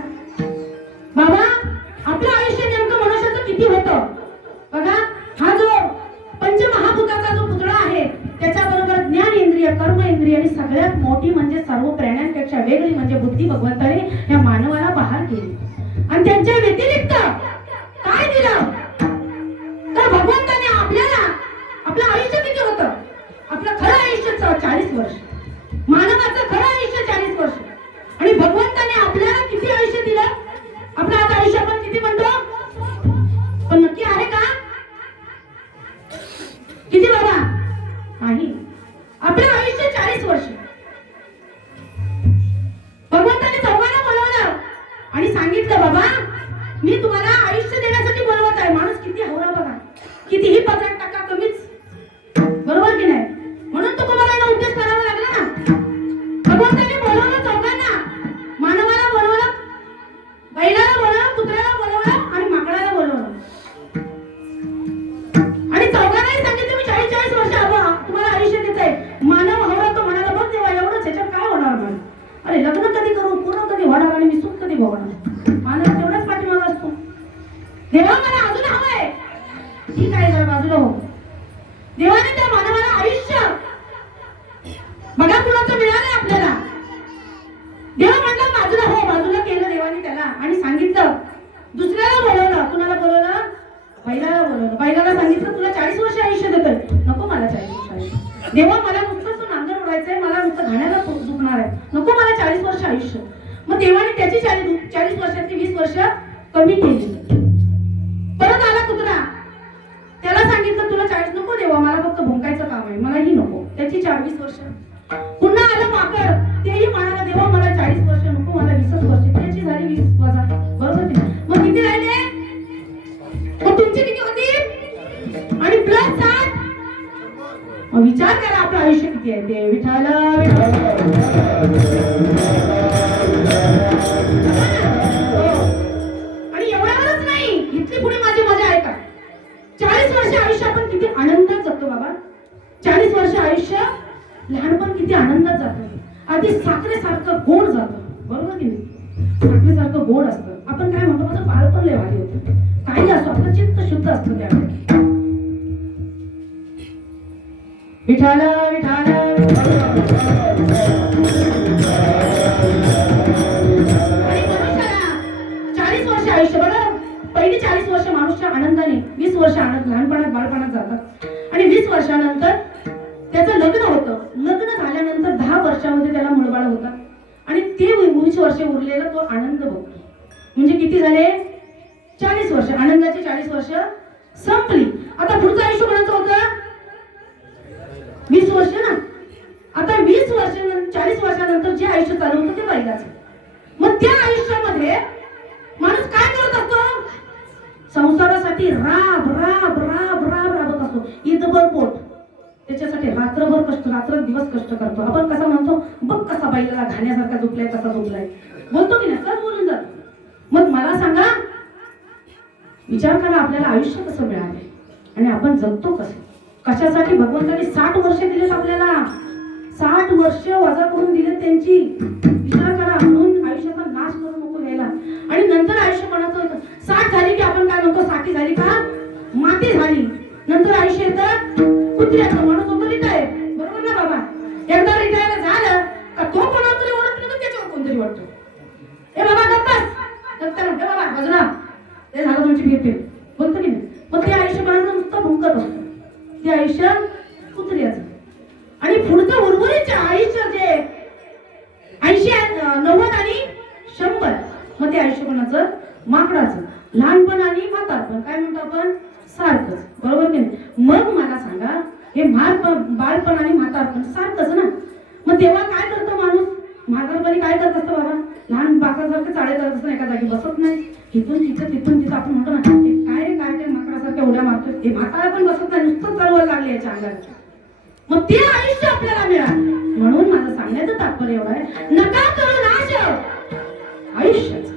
बाबा आपलं आयुष्य नेमकं मनुष्याचं किती होतं बघा. हा जो पंचमहाभूताचा जो पुतळा आहे, त्याच्याबरोबर ज्ञान इंद्रिय, कर्म इंद्रिय आणि सगळ्यात मोठी म्हणजे सर्व प्राण्यांपेक्षा वेगळी म्हणजे बुद्धी भगवंताने या मानवाला बहाल केली. आणि त्यांच्या व्यतिरिक्त काय दिलं तर भगवंताने आपल्याला, आपलं आयुष्य किती होतं? आपलं खरं आयुष्य 40 वर्ष, मानवाचं खरं आयुष्य 40 वर्ष. आणि भगवंताने आपल्याला किती आयुष्य दिलं? आपलं आता आयुष्य आपण किती म्हणतो, पण नक्की आहे का किती बाबा? नाही. आपलं आयुष्य 40 वर्ष. भगवंताने चौघांना बोलवलं आणि सांगितलं, बाबा मी तुम्हाला आयुष्य देण्यासाठी बोलवत आहे. माणूस किती हवरा बघा, कितीही 50% कमीच, बरोबर की नाही? म्हणून तो तुम्हाला उद्देश करावा लागला ना. भगवंताने बोलवलं चौघांना, मानवाला बोलवलं, बैलाला बोलवलं, कुत्र्याला बोलवलं आणि माकडाला बोलवलं. आणि चौघांनाही सांगितलं मी 40 वर्ष तुम्हाला आयुष्य देत आहे. मानव हवरा तो म्हणाला, बघ देवा एवढंच, ह्याच्यात काय होणार म्हणे? अरे लग्न कधी करू, पूर्ण कधी होणार आणि मी सुख कधी भोगणार? मानव तेवढाच पाठीमाग असतो. देवा मला अजून हवंय. ठीक आहे, जरा बाजूला हो. देवाने त्या मानवाला आयुष्य बघा कुणाचं मिळालंय आपल्याला. देवा म्हटलं बाजूला हो, बाजूला केलं देवाने त्याला आणि सांगितलं, दुसऱ्याला बोलवलं. कुणाला बोलवलं? बैलाला बोलवलं. बैलाला सांगितलं तुला 40 वर्ष आयुष्य देतोय. नको मला 40 वर्ष आयुष्य. देवा मला नुसतं तू नांगर उडायचंय, मला नुसतं घाण्याला झुकणार आहे, नको मला 40 वर्ष आयुष्य. मग देवाने त्याची 40 वर्षातली 20 वर्ष कमी केली. परत आला कुत्रा, त्याला सांगितलं तुला 40 नको देवा, मला फक्त भुंकायचं काम आहे, मलाही नको. त्याची 20 वर्ष. पुन्हा आलं माकड, तेही म्हणाला देवा मला 40 वर्ष नको, मला 20 वर्ष. त्याची झाली 20 वजा, बरोबर की? मग किती राहिले? मग तुमची किती होती? आणि प्लस 60. मग विचार करा आपलं आयुष्य किती आहे ते. विठाला आणि एवढ्यावरच नाही, इथली पुढे माझी मजा आहे का? 40 वर्ष आयुष्य आपण किती आनंदात जगतो बाबा. 40 वर्ष आयुष्य लहानपण किती आनंदात जातं. आधी साखरेसारखं गोड जातं, बरोबर की नाही? साखरेसारखं गोड असतं. आपण काय म्हणतो, माझं बालपण लय भारी होतं. काही असो, आपलं चित्त शुद्ध असतं त्यावेळी. विठाला विठाला आणि मनुष्याला 40 वर्ष आयुष्य बघा. पहिली 40 वर्ष माणूसच्या आनंदाने, 20 वर्ष आनंद लहानपणात बाळपणात जातात आणि 20 वर्षानंतर त्याचं लग्न होतं. लग्न झाल्यानंतर 10 वर्षामध्ये त्याला मुलबाळ होतात आणि ते 20 वर्ष उरलेला तो आनंद बघतो. म्हणजे किती झाले? 40 वर्ष. आनंदाची 40 वर्ष संपली. आता पुढचं आयुष्य कोणाचं होतं? 20 वर्ष ना. आता 20 वर्ष 40 वर्षानंतर जे आयुष्य चालू होतं ते बैलाचं. मग त्या आयुष्यामध्ये माणूस काय करत असतो? संसारासाठी राब राब राब राब राबत असतो. ईदभर पोट, त्याच्यासाठी रात्रभर कष्ट, रात्र दिवस कष्ट करतो. आपण कसा म्हणतो, बघ कसा बैलाला घाण्यासारखा झोपलाय, कसा झोपलाय, बोलतो की नाही? सहज बोलून जातो. मग मला सांगा, विचार करा आपल्याला आयुष्य कसं मिळाले आणि आपण जगतो कसं? कशासाठी? भगवंताने 60 वर्ष दिलेत आपल्याला. 60 वर्ष वजा करून दिले त्यांची. विचार करा. म्हणून आयुष्याचा नाश करू नको घ्यायला. आणि नंतर आयुष्य कोणाचं की आपण काय म्हणतो, साठी झाली का माती झाली, नंतर आयुष्य येतं कुत्र्याचं. माणूस होतो रिटायर, बरोबर ना बाबा. एकदा रिटायर झालं का तो कोणाला तरी ओळखतो तर त्याच्यावर कोणतरी वाटतो. ए बाबा गप्पस, नंतर म्हणतो बाबा बाजूला, ते झालं तुमची भेट बोलतो की नाही. मग ते आयुष्य कोणाचं नुसतं भुंकत असतं, ते आयुष्य कुत्र्याचं. आणि पुढचं उर्वरित आयुष्य जे 80, 90 आणि 100, मग ते आयुष्य कोणाचं, माकडाचं. लहानपण आणि म्हातारपण काय म्हणतो आपण, सारखंच, बरोबर की नाही. मग मला सांगा, हे बाळपण आणि म्हातारपण सारखंच ना. मग तेव्हा काय करतो माणूस, म्हातारपणी काय करत असतं बाबा, लहान बाकासारखं चाळे करत असतं, एका जागी बसत नाही, इथून तिथं आपण म्हणतो ना, हे काय रे काय काय माकडासारख्या उड्या मारतोय, हे म्हातारा पण बसत नाही, नुसतं चालवायला लागले याच्या अंगात. मग ते आयुष्य आपल्याला मिळालं. म्हणून माझं सांगण्याचं तात्पर्य एवढं आहे, नका करू नाश आयुष्याचं.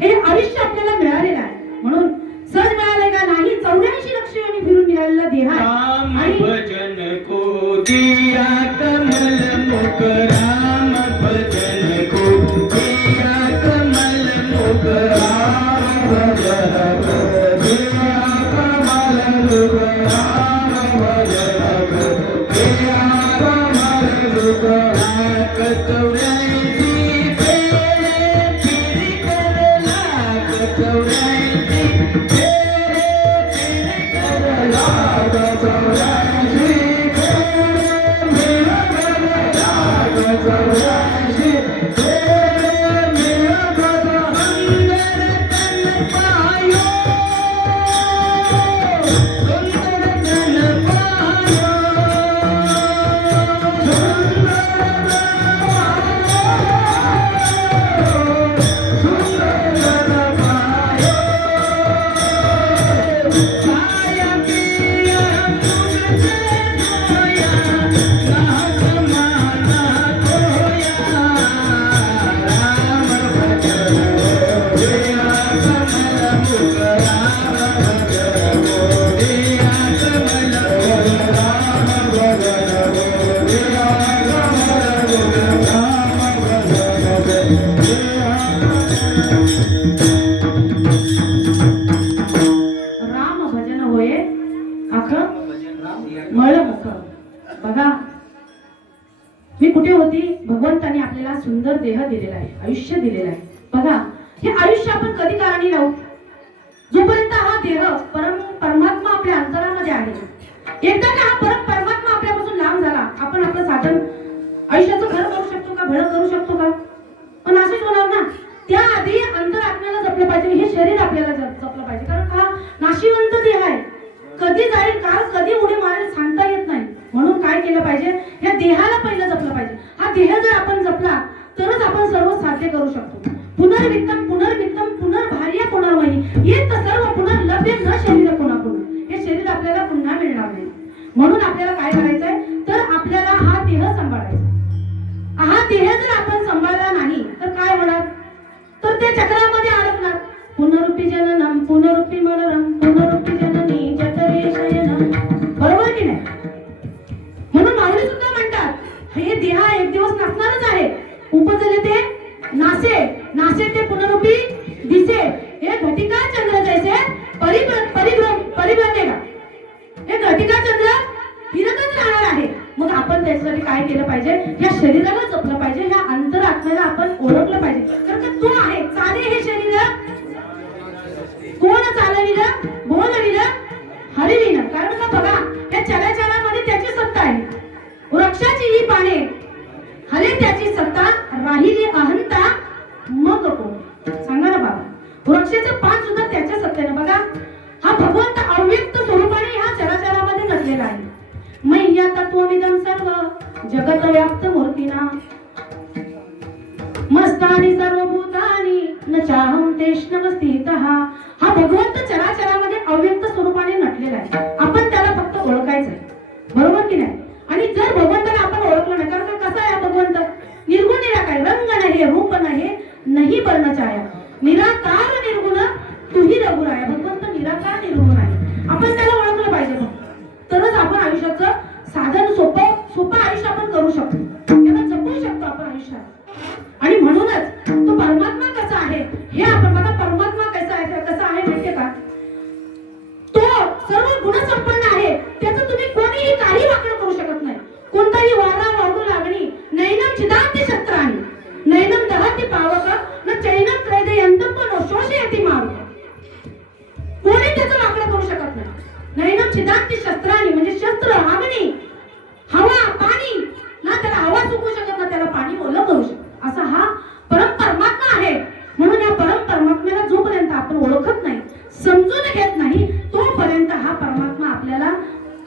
हे आयुष्य आपल्याला मिळालेलं आहे. म्हणून सहज मिळालंय का नाही, 84 लक्ष योनी फिरून मिळालेला देह आहे. राम आणि भजन को दिया कमल मुख, राम भजन को दिया कमल मुख, राम भजन को दिया कमल मुख, राम भजन को दिया कमल मुख. लाख 84 फेरे फिर कर, लाख 84 फेरे फिर कर, लाख 84 फेरे मिल कर, लाख 84 फेरे मिल कर. सुंदर तन पायो, सुंदर तन पायो, साया पिया तुझसे खोया, ना समाना खोया. राम भजन को दिया कमल मुख, राम भजन को दिया कमल मुख, राम भजन को दिया कमल मुख, राम भजन को दिया. राम भजन होय अख मळमुख. बघा मी कुठे होती, भगवंताने आपल्याला सुंदर देह दिलेला आहे, आयुष्य दिलेलं आहे. बघा हे आयुष्य आपण कधी कारणी लावू, जोपर्यंत हा देह परमात्मा आपल्या अंतरामध्ये आहे. एकदा का हा परमात्मा आपल्यापासून लांब झाला, आपण आपलं साधन आयुष्याचं घर करू शकतो का, भळ करू शकतो का, पण असंच होणार ना. त्याआधी अंतर आपल्याला जपलं पाहिजे, हे शरीर आपल्याला जपलं पाहिजे. कारण हा नाशिवंत देह आहे, कधी जाईल काळ कधी उडी मारेल सांगता येत नाही. म्हणून काय केलं पाहिजे, या देहाला पहिलं जपलं पाहिजे. हा देह जर आपण जपला तरच आपण सर्व साध्य करू शकतो. पुनर्वित्तम पुनर्वित्तम पुनर्भार्य पुनर्मयी येत सर्व पुनर्लभ्य न शरीर पुन्हा. हे शरीर आपल्याला पुन्हा मिळणार नाही. म्हणून आपल्याला काय करायचंय, तर आपल्याला हा देह सांभाळायचा. हा देह जर आपण सांभाळला नाही तर काय होणार, तर ते चक्रामध्ये अडकणार. पुनरुपी जननम पुनरुपी मरणम पुनरुपी जननी जठरे शयनम, बरोबर की नाही. म्हणून माऊली सुद्धा म्हणतात, हे देह एक दिवस नसणारच आहे. उपजले ते नासे, नासे ते पुनरुपी दिसे. हे घटिका चंद्र जैसे परिभ्रमेगा, हे घटिका चंद्र फिरतच राहणार आहे. मग आपण त्याच्यासाठी काय केलं पाहिजे, या शरीराला जपलं पाहिजे, या अंतरात्म्याला आपण ओळखलं पाहिजे. कारण तो आहे चाले हे शरीर कोण चालविलं बोलविलं हरविलं. कारण का बघा, या चलाचलामध्ये त्याची सत्ता आहे. वृक्षाची ही पाने हले त्याची सत्ता, राहिली अहंता मग कोण. सांगा ना बाबा, वृक्षाचं पान सुद्धा त्याच्या सत्तेनं. बघा हा भगवंत अव्यक्त स्वरूपाने ह्या चराचरामध्ये नटलेला आहे. मय्या तत्वमिदं सर्व जगत व्याप्त मूर्तीना, मस्तानी सर्वभूतानि न चाहं तेष्णवस्थितः. हा भगवंत चराचरामध्ये अव्यक्त स्वरूपाने नटलेला आहे. आपण त्याला फक्त ओळखायचं आहे, बरोबर की नाही. आणि जर भगवंताला आपण ओळखलं नाही, कारण कसा आहे भगवंत, निर्गुण निराकार, रंग नाही रूप नाही नाही वर्ण छाया, निराकार निर्गुण तुही रघुराया. भगवंत निराकार निर्गुण आहे. आपण त्याला ओळखलं पाहिजे, तरच आपण आयुष्याचं साधन सोपं आयुष्य आपण करू शकतो, त्याला जपू शकतो आपण आयुष्यात. आणि म्हणूनच तो परमात्मा कसा आहे हे आपण बघा. परमात्मा कसा आहे पावती पावक न चैन त्रैदयंतम नो शोषयति मारुत. कोणी त्याचं वाकडं करू शकत नाही. न छिदांती शस्त्राणी म्हणजे शस्त्र अग्नी हवा पाणी ना त्याला हवा चुकू शकत ना त्याला पाणी ओलं करू शकत. असा हा परम परमात्मा आहे. म्हणून या परम परमात्म्याला जोपर्यंत आपण ओळखत नाही समजून घेत नाही तोपर्यंत हा परमात्मा आपल्याला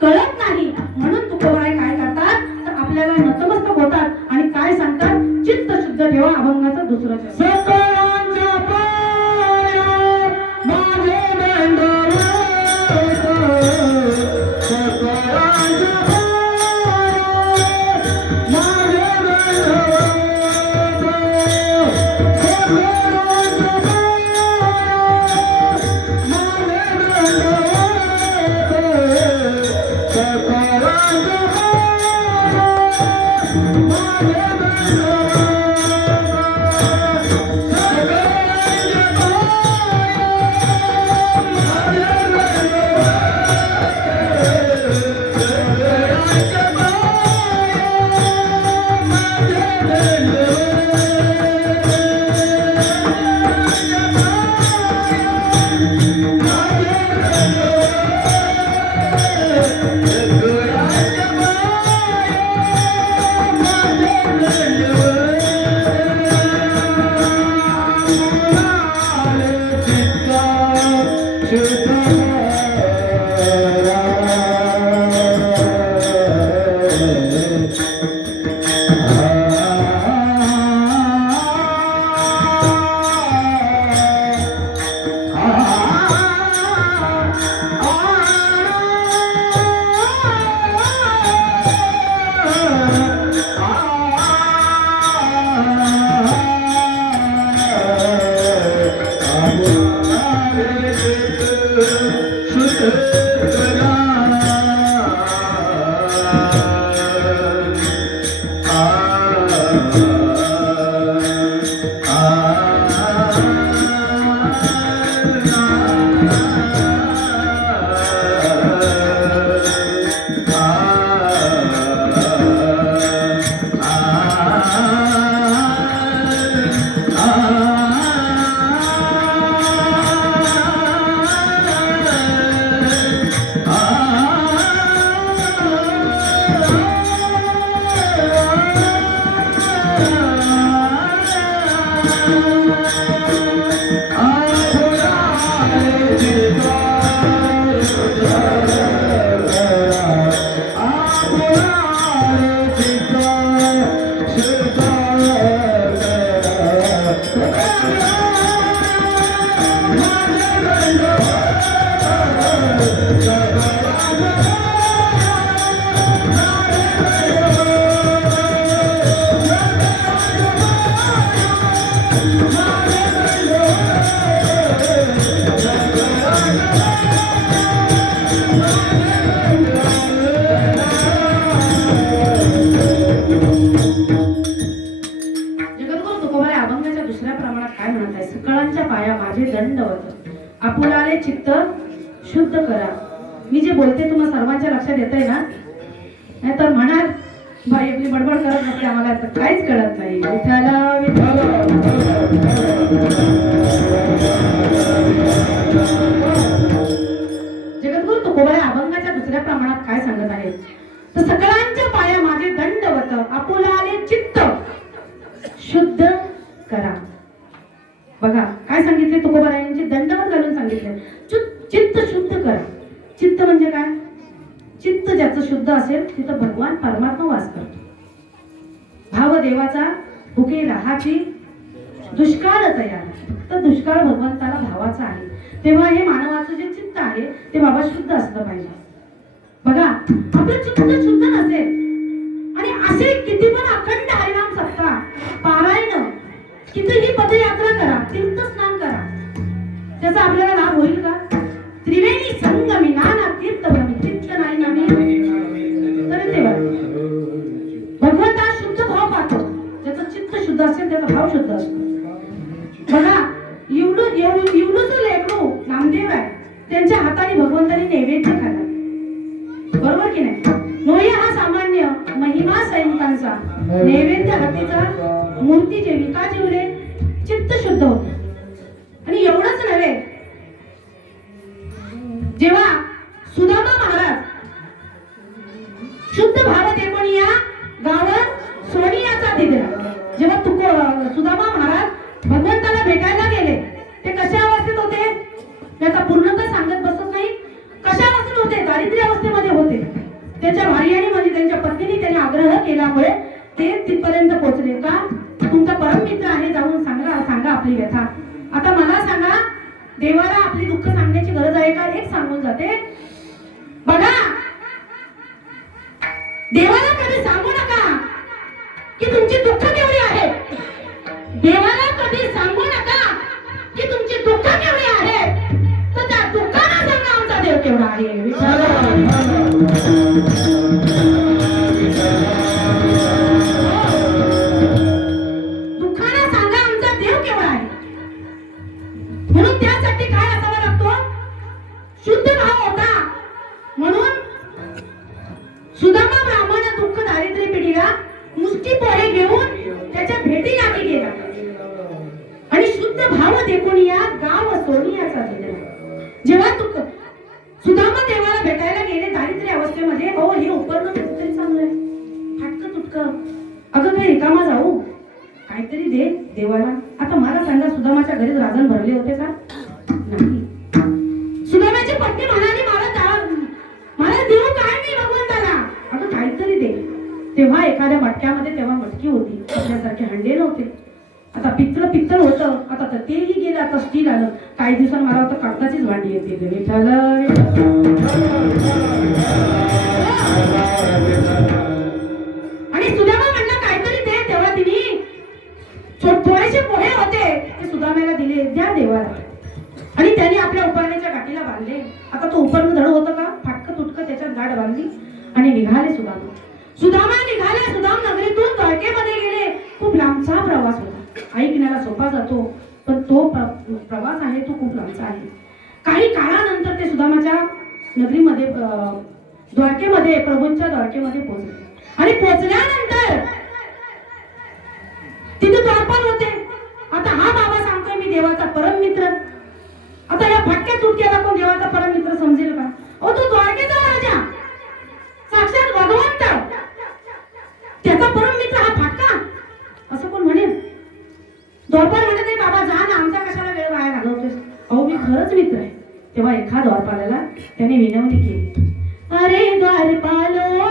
कळत नाही. म्हणून तुकोबाराय काय करतात तर आपल्याला नतमस्तक होतात आणि काय सांगतात चित्त शुद्ध ठेवा अभंगाचा दुसरा सकळांच्या पाया माझे दंडवत. सकळांच्या पाया माझे दंडवत. सकळांच्या आपुलाले चित्त शुद्ध करा. मी जे बोलते तुम्हाला सर्वांच्या लक्षात येतंय ना? नाही तर म्हणाल बाई आपली बडबड करत नसते आम्हाला तर काहीच कळत नाही. विठ्ठला विठ्ठला जगद्गुरु तुकोबाराय अभंगाच्या दुसऱ्या प्रमाणात काय सांगत आहेत तर सकळांच्या पाया माझे दंडवत आपुलाले चित्त शुद्ध करा. बघा काय सांगितले तुकोबारायांची दंडवत घालून सांगितले चित्त शुद्ध करा. चित्त म्हणजे काय? चित्त ज्याचं शुद्ध असेल तिथं भगवान परमात्मा वास करतो. भाव देवाचा भुके राहाची दुष्काळ तयार. फक्त दुष्काळ भगवंताला भावाचा आहे. तेव्हा हे मानवाचं जे चित्त आहे ते बाबा शुद्ध असलं पाहिजे. बघा आपलं चित्त शुद्ध नसेल आणि असे किती पण अखंड हरिनाम सप्ताह पारायण कितीही पदयात्रा करा तीर्थ स्नान करा त्याचा आपल्याला लाभ होईल का? त्रिवेणी संगमी नाना तीर्थभ्रमी चित्त नाही नामी तरी ते भगवंता शुद्ध भाव पाहतो. ज्याचं चित्त शुद्ध असेल त्याचा भाव शुद्ध असतो. बघा एवढंच लेकरू नामदेव आहे त्यांच्या हाताने भगवंताने नैवेद्य खाल्ला. बरोबर की नाही? नोया हा सामान्य महिमा सैनिकांचा नैवेद्य हातीचा मूर्ती जेवी का जेवले चित्त शुद्ध होतं. आणि एवढंच नव्हे, जेव्हा सुदामा महाराज शुद्ध भाव देवणीया गावात सोनियाचा दिला, जेव्हा सुदामा महाराज भगवंताला भेटायला गेले, ते कशा अवस्थेत होते त्याचा पूर्णतः सांगत बसत नाही. कशा अवस्थेत होते? दारिद्र्य अवस्थेमध्ये होते. त्याच्या भार्याने म्हणजे त्यांच्या पत्नीने त्याने आग्रह केल्यामुळे ते तिथपर्यंत पोहोचले. का? तुमचा परम मित्र आहे, जाऊन सांगा आपली व्यथा. आता मला सांगा, देवाला आपली दुःख सांगण्याची गरज आहे का? एक सांगून जाते बघा, देवाला कधी सांगू नका की तुमची दुःख केवढी आहेत. देवाला कधी सांगू नका की तुमची दुःख केवढी आहेत, तर त्या दुःखाला सांगा आमचा देव केवढा आहे. दुःखाला सांगा आमचा देव केवढा आहे. म्हणून त्यासाठी काय असावा लागतो? शुद्ध भाव होता. म्हणून सुदामा ब्राह्मण दुःख दारिद्र्य पिढीला मुष्टी पोहे घेऊन त्याच्या भेटीला मी गेला आणि शुद्ध भाव देखुनिया गाव सोनियाचा दिला. जेव्हा सुदामा देवाला भेटायला गेले दारिद्र्य अवस्थेमध्ये, अहो हे उपरणं कितीतरी चांगलं आहे, फाटकं तुटकं, अगं काही रिकामा जाऊ, काहीतरी दे देवाला. आता मला सांगा, सुदामाच्या घरी राजन भरले होते का? नाही. सुदामाची पत्नी म्हणाली, मला देऊ काय मी भगवंताला, अगं काहीतरी दे. तेव्हा एखाद्या मटक्यामध्ये तेव्हा मटकी होती, आपल्यासारखे हंडे नव्हते. आता पित्तळ होतं, आता तर तेही गेलं, आता स्टील आलं. काही दिवसांनी मला होतं कागदाचीच भांडी येते. आणि सुदामा म्हणला काहीतरी दे. तेव्हा तिने थोडेसे पोहे होते ते सुदामाला दिले, द्या देवाला. आणि त्याने आपल्या उपरण्याच्या गाठीला बांधले. आता तो उपरण धड होतं का? फाटकं तुटकं त्याच्यात गाठ बांधली आणि निघाले सुदामा निघाले. सुदाम नगरीतून द्वारकेमध्ये गेले. खूप लांबचा प्रवास होता. ऐकण्याला सोपा जातो, पण तो प्रवास आहे तो खूप लांबचा आहे. काही काळानंतर ते सुदामाच्या नगरीमध्ये द्वारकेमध्ये प्रभूंच्या द्वारकेमध्ये पोहोचले. आणि पोहोचल्यानंतर तिथे द्वारपाल होते. आता हा बाबा सांगतोय मी देवाचा परम मित्र. आता या फाटक्या तुटक्याला कोण देवाचा परम मित्र समजेल का? ओ तो द्वारकेचा राजा, साक्षात भगवंत, त्याचा परम मित्र हा फाटका, असं कोण म्हणेल? द्वारपाल म्हणत नाही, बाबा जा ना, आमचा कशाला वेळ वाया घालवतोस? अहो मी खरंच मित्र आहे. तेव्हा एका द्वारपालाला त्याने विनवणी केली, अरे द्वारपालो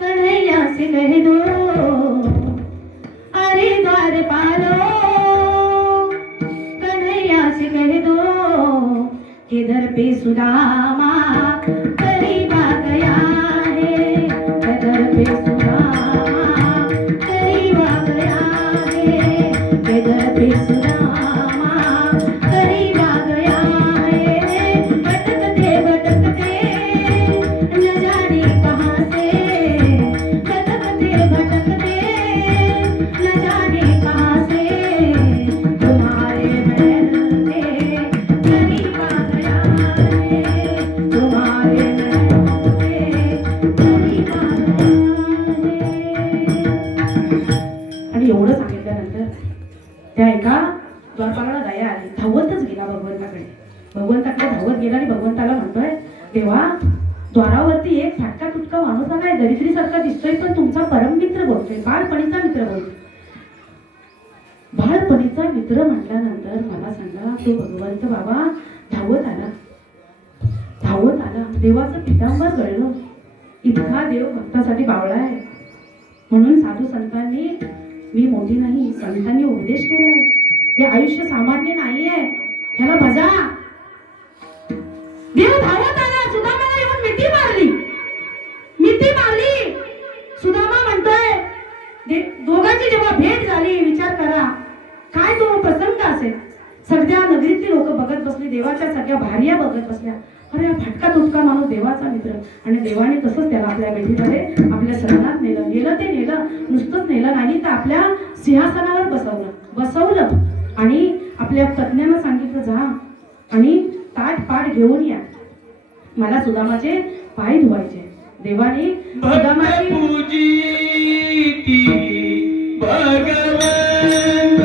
कन्हैया से कह दो, अरे द्वारपालो कन्हैया से कह दो, किधर पे सुदामा करीब आ गया है, किधर पे सुदामा करीब आ गया है, किधर पे सुदामा करीब आ गया है, भटकते भटकते न जाने कहाँ से, भटकते भटकते न जाने कहाँ से, तुम्हारे महल के करीब आ गया है, तुम्हारे महल के करीब आ गया है. आणि एवढं सांगितल्यानंतर त्या एका द्वारपालाला दया आली. धावतच गेला भगवंताकडे धावत गेला आणि भगवंताला म्हणतोय, देवा द्वारावरती एक फाटका तुटका माणूस आलाय, दरिद्रीसारखा दिसतोय, पण तुमचा परम मित्र बोलतोय, बाळपणीचा मित्र बोलतोय. बाळपणीचा मित्र म्हटल्यानंतर मला सांगा, तो भगवंत बाबा धावत आला. देवाचं पितांबर गळलं. इतका देव भक्तासाठी बावळा आहे. म्हणून साधू संतांनी, मी मोठी नाही, संतांनी उपदेश केलाय, हे आयुष्य सामान्य नाहीये, ह्याला भजा. देव धावत आला, सुदामाला येऊन मिठी मारली. सुदामा म्हणतोय, दोघांची जेव्हा भेट झाली, विचार करा काय तो प्रसंग असेल. सगळ्या नगरीतली लोक बघत बसली, देवाच्या सगळ्या भार्या बघत बसल्या. अरे हा फाटका तुटका माणूस देवाचा मित्र. आणि देवाने तसंच त्याला आपल्या भेटीमध्ये आपल्या शरणात नेलं. नुसतंच नेलं नाही, तर आपल्या सिंहासनावर बसवलं आणि आपल्या पत्न्यांना सांगितलं, जा आणि ताट पाट घेऊन या, मला सुदामाचे पाय धुवायचे. देवाने सुदामाची पूजी भगवंत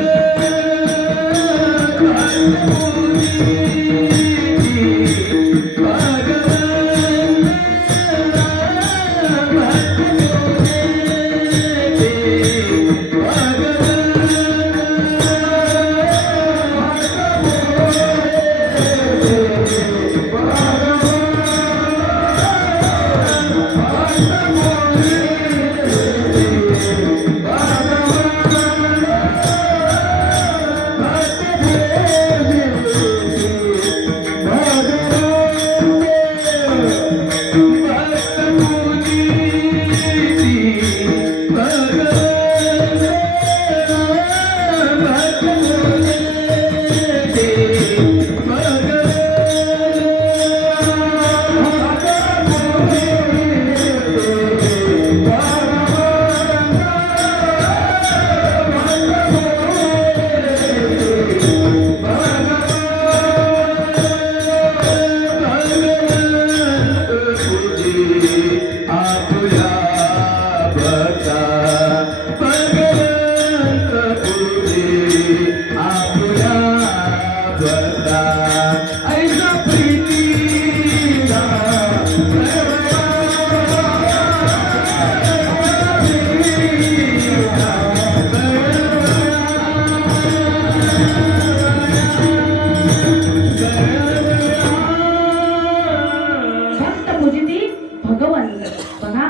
भक्त पूजिती भगवंत. बघा,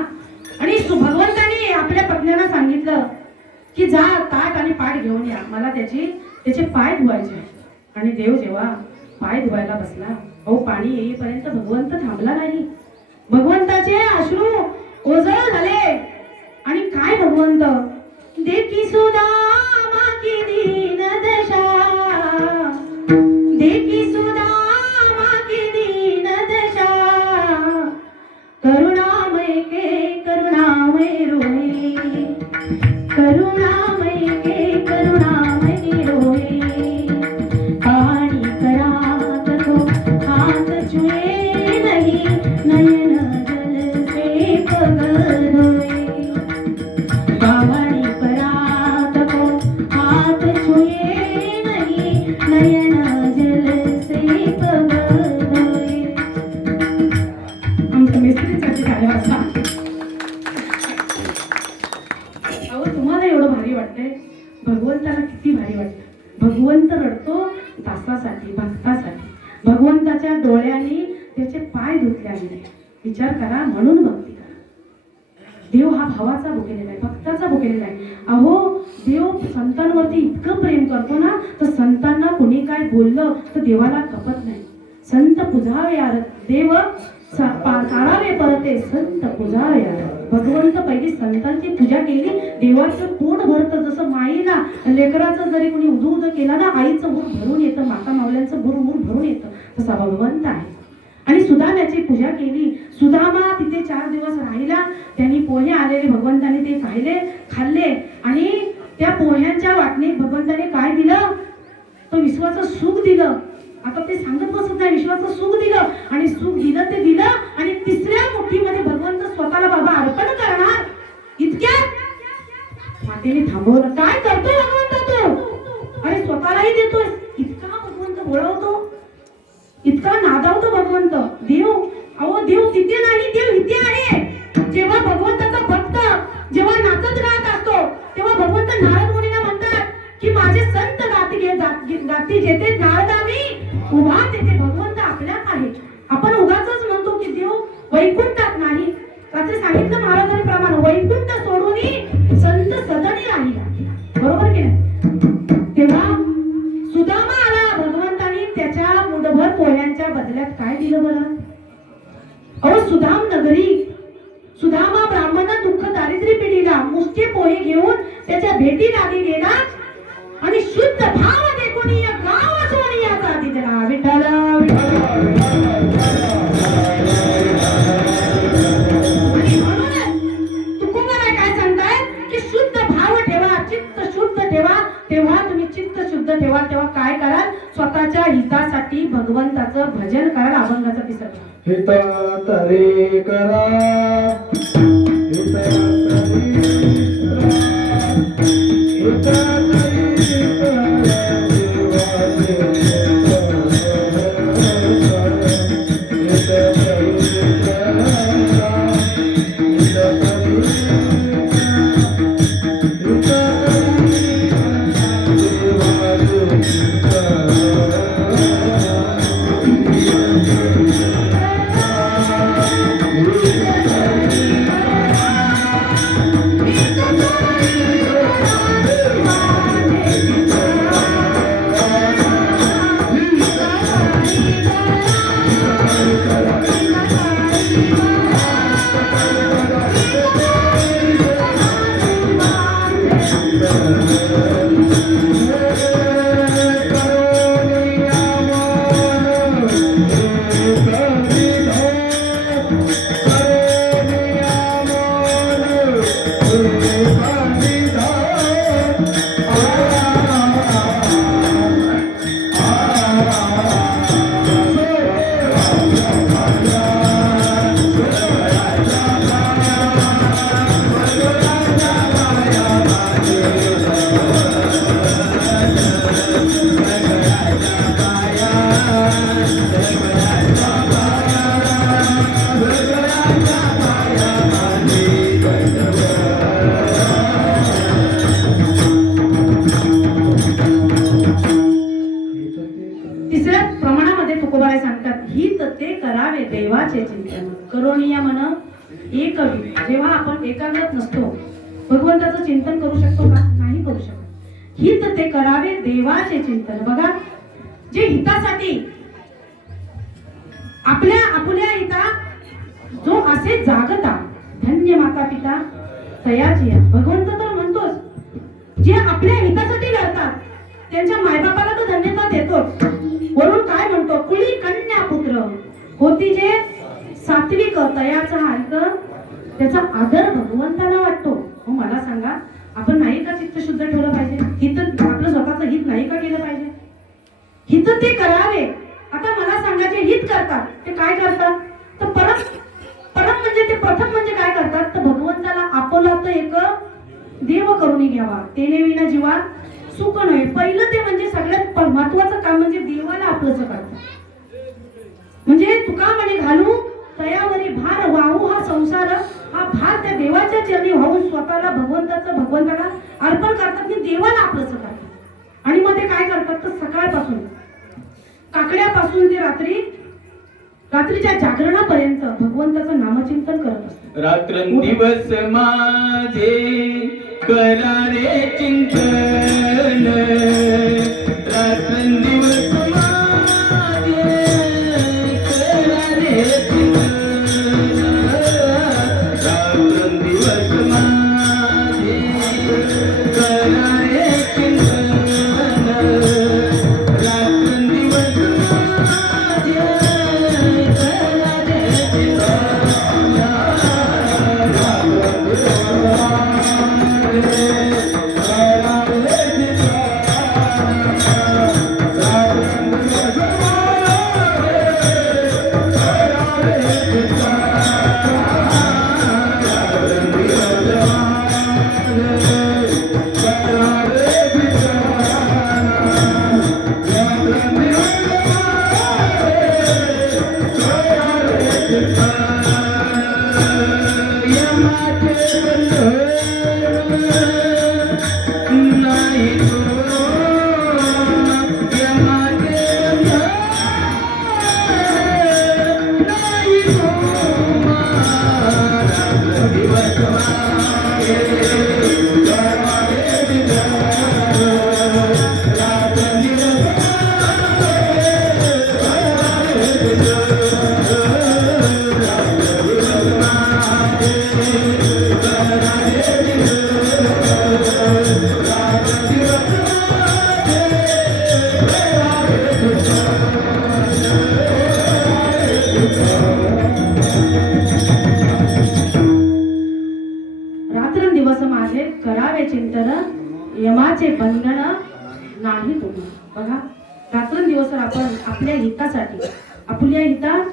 आणि भगवंताने आपल्या पत्नीला सांगितलं की जा ताट आणि पाट घेऊन या, मला त्याचे पाय धुवायचे आहे. आणि देव जेव्हा पाय धुवायला बसला, अहो पाणी येईपर्यंत भगवंत थांबला नाही. भगवंताचे अश्रू ओझळ झाले. आणि काय भगवंत, देखी सुदामा की दीन दशा, देखी सुदामा की दीन दशा, करुणामय के करुणामय रोई, करुणामय के करुणामय रोई, पाणी करात को हात छुए नहीं, नयन जल से पग धोए, पाणी करात को हात छुए नहीं, नयन जल से पग धोए. आमच्या मिस्त्रीसाठी झाले वाजता. अहो तुम्हाला एवढं भारी वाटतंय, भगवंताला किती भारी वाटतं. भगवंत रडतो दासासाठी, भक्तासाठी. भगवंताच्या डोळ्यांनी त्याचे पाय धुतल्याने विचार करा, म्हणून भक्ती करा. देव हा भावाचा भुकेलेला आहे, भक्ताचा भुकेलेला आहे. अहो देव संतांवरती इतकं प्रेम करतो ना, तर संतांना कोणी काय बोललं तर देवाला कपत नाही. संत पुजावे यार देव सारावे परते, संत पुजावे यार. भगवंत पहिली संतांची पूजा केली, देवाचं पोट भरतं. जसं माईला लेकराचं जरी कोणी उदू उद केला ना, आईचं मूर भरून येतं, माता मावल्यांचं मूर भरून येतं. तसा भगवंत आहे. आणि सुदाम्याची पूजा केली. सुदामा तिथे 4 दिवस राहिला. त्यांनी पोहे आलेले भगवंताने ते खाल्ले. आणि त्या पोह्यांच्या वाटणीत भगवंताने काय दिलं, तो विश्वाचं सुख दिलं. आता ते सांगत बसत नाही, विश्वाचं सुख दिलं. आणि सुख दिलं ते दिलं. आणि तिसऱ्या मुठीमध्ये भगवंत स्वतःला बाबा अर्पण करणार. इतक्यात मातेने थांबवलं. काय करतो भगवंत तू, आणि स्वतःलाही देतोय. इतका भगवंत बोलवतो, इतका नादावतो भगवंत. देव, अहो देव तिथे नाही, देव इथे आहे. जेव्हा भगवंताचा भक्त जेव्हा नाचत राहत असतो, तेव्हा भगवंत नारद मुनीला म्हणतात की माझे संत गाती जेथे नारदावी उभा, तेथे भगवंत आपल्यात आहे. आपण उगाचच म्हणतो की देव वैकुंठात नाही. त्याचे सांगितलं महाराजांप्रमाणे, वैकुंठ सोडून संत सदनी राहिला. बरोबर की नाही? तेव्हा सुदामा आला. भगवंतानी त्याच्या मुठभर पोह्यांच्या बदल्यात काय दिलं बरं? अहो सुदाम नगरी, सुदामा ब्राह्मण दुःख दारिद्र्य पिढीला मुष्टी पोहे घेऊन त्याच्या भेटी लागी गेला. आणि शुद्ध भाव देखून या गाव सोनियाचा दिला. विठ्ठल तुकोबाराय काय सांगतायत की शुद्ध भाव ठेवा, चित्त शुद्ध ठेवा. तेव्हा तुम्ही चित्त शुद्ध ठेवा, तेव्हा काय कराल, स्वतःच्या हितासाठी भगवंताचं भजन कराल. अभंगाचा पिसर हित तरी करा, हित तरी करा, तिसऱ्या प्रमाणामध्ये तुकोबाराय सांगतात, हित ते करावे देवाचे चिंतन करोनिया मन एक कवी. जेव्हा आपण एकाग्रत नसतो, भगवंताचं चिंतन करू शकतो का? नाही करू शकत. हित ते करावे देवाचे चिंतन. बघा, जे हितासाठी आपल्या हिता जो असे जागता धन्य माता पिता तयाची. भगवंत तर म्हणतोच, जे आपल्या हितासाठी लढतात त्यांच्या मायबापाला तो धन्यता देतोच. वरून काय म्हणतो, कुळी कन्या पुत्र होती जे सात्विक तयाचा ऐक त्याचा आदर भगवंताला वाटतो. मला सांगा, आपण नाही का चित्त शुद्ध ठेवलं पाहिजे? हित आपलं स्वतःचं हित नाही का केलं पाहिजे? हित ते करावे. आता मला सांगा, जे हित करतात ते काय करतात? तर परम म्हणजे ते प्रथम म्हणजे काय करतात? तर भगवंताला आपला तर एक देव करून घ्यावा, तेने विना जीवात सुख नाही. पहिलं ते म्हणजे सगळ्यात महत्वाचं काम म्हणजे देवाला आपलंच करतात. म्हणजे तुका म्हणे घालू तयावरी भार वाहू हा संसार, हा भार त्या देवाच्या चरणी वाहून स्वतःला भगवंताला अर्पण करतात आणि देवाला आपलंच करतात. आणि मग ते काय करतात? तर सकाळपासून काकड्यापासून ते रात्रीच्या जागरणापर्यंत भगवंताचं नामचिंतन करत असतात. रात्रंदिवस माझे करारे चिंतन, रात्रंदिवस माझे करारे चिंतन, रात्रंदिवस माझे करारे चिंतन, रात्रंदिवस माझे करारे रात्रंदिवस माझे करावे चिंतन, यमाचे बंधन नाही तुम्ही. बघा, रात्रंदिवस आपण आपल्या हितासाठी, आपल्या हितात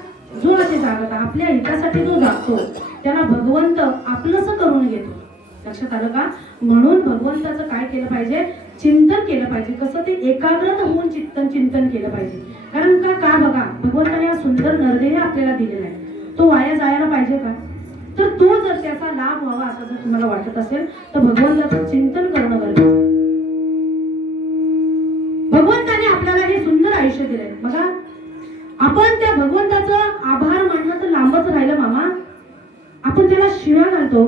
जो असे जागत, आपल्या हितासाठी जो जागतो त्याला भगवंत आपलंच करून घेतो. लक्षात आलं का? म्हणून भगवंताचं काय केलं पाहिजे? चिंतन केलं पाहिजे. कसं? ते एकाग्रत होऊन चिंतन केलं पाहिजे. कारण का बघा, भगवंताने हा सुंदर नरदेह आपल्याला दिलेला आहे, तो वाया जायला पाहिजे का? तर तो जर त्याचा लाभ व्हावा असं जर तुम्हाला वाटत असेल तर भगवंताचं चिंतन करणं गरजेचं. भगवंताने आपल्याला हे सुंदर आयुष्य दिलंय. बघा, आपण त्या भगवंताचं आभार मानणं तर लांबच राहिलं मामा. आपण त्याला शिव्या घालतो,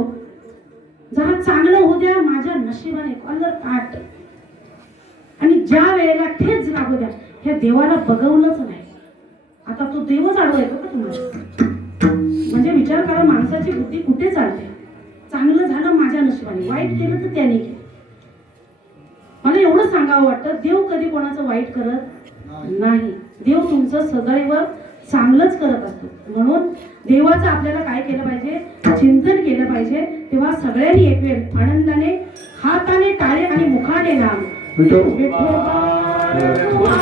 जरा चांगलं होऊ द्या माझ्या नशिबाने कॉलर काट, आणि ज्या वेळेला ठेच लागू द्या ह्या देवाला बघवलंच नाही. आता तो देवच आडवा येतो का तुम्हाला? म्हणजे विचार करा, माणसाची बुद्धी कुठे चालते? चांगलं झालं माझ्या नशिबाने, वाईट केलं तर त्याने केलं. एवढं सांगावं वाटतं, देव कधी कोणाचं वाईट करत नाही. देव तुमचं सदैव चांगलंच करत असतो. म्हणून देवाचं आपल्याला काय केलं पाहिजे, चिंतन केलं पाहिजे. तेव्हा सगळ्यांनी एक वेळ आनंदाने हाताने टाळे आणि मुखाने नाम विठोबा विठोबा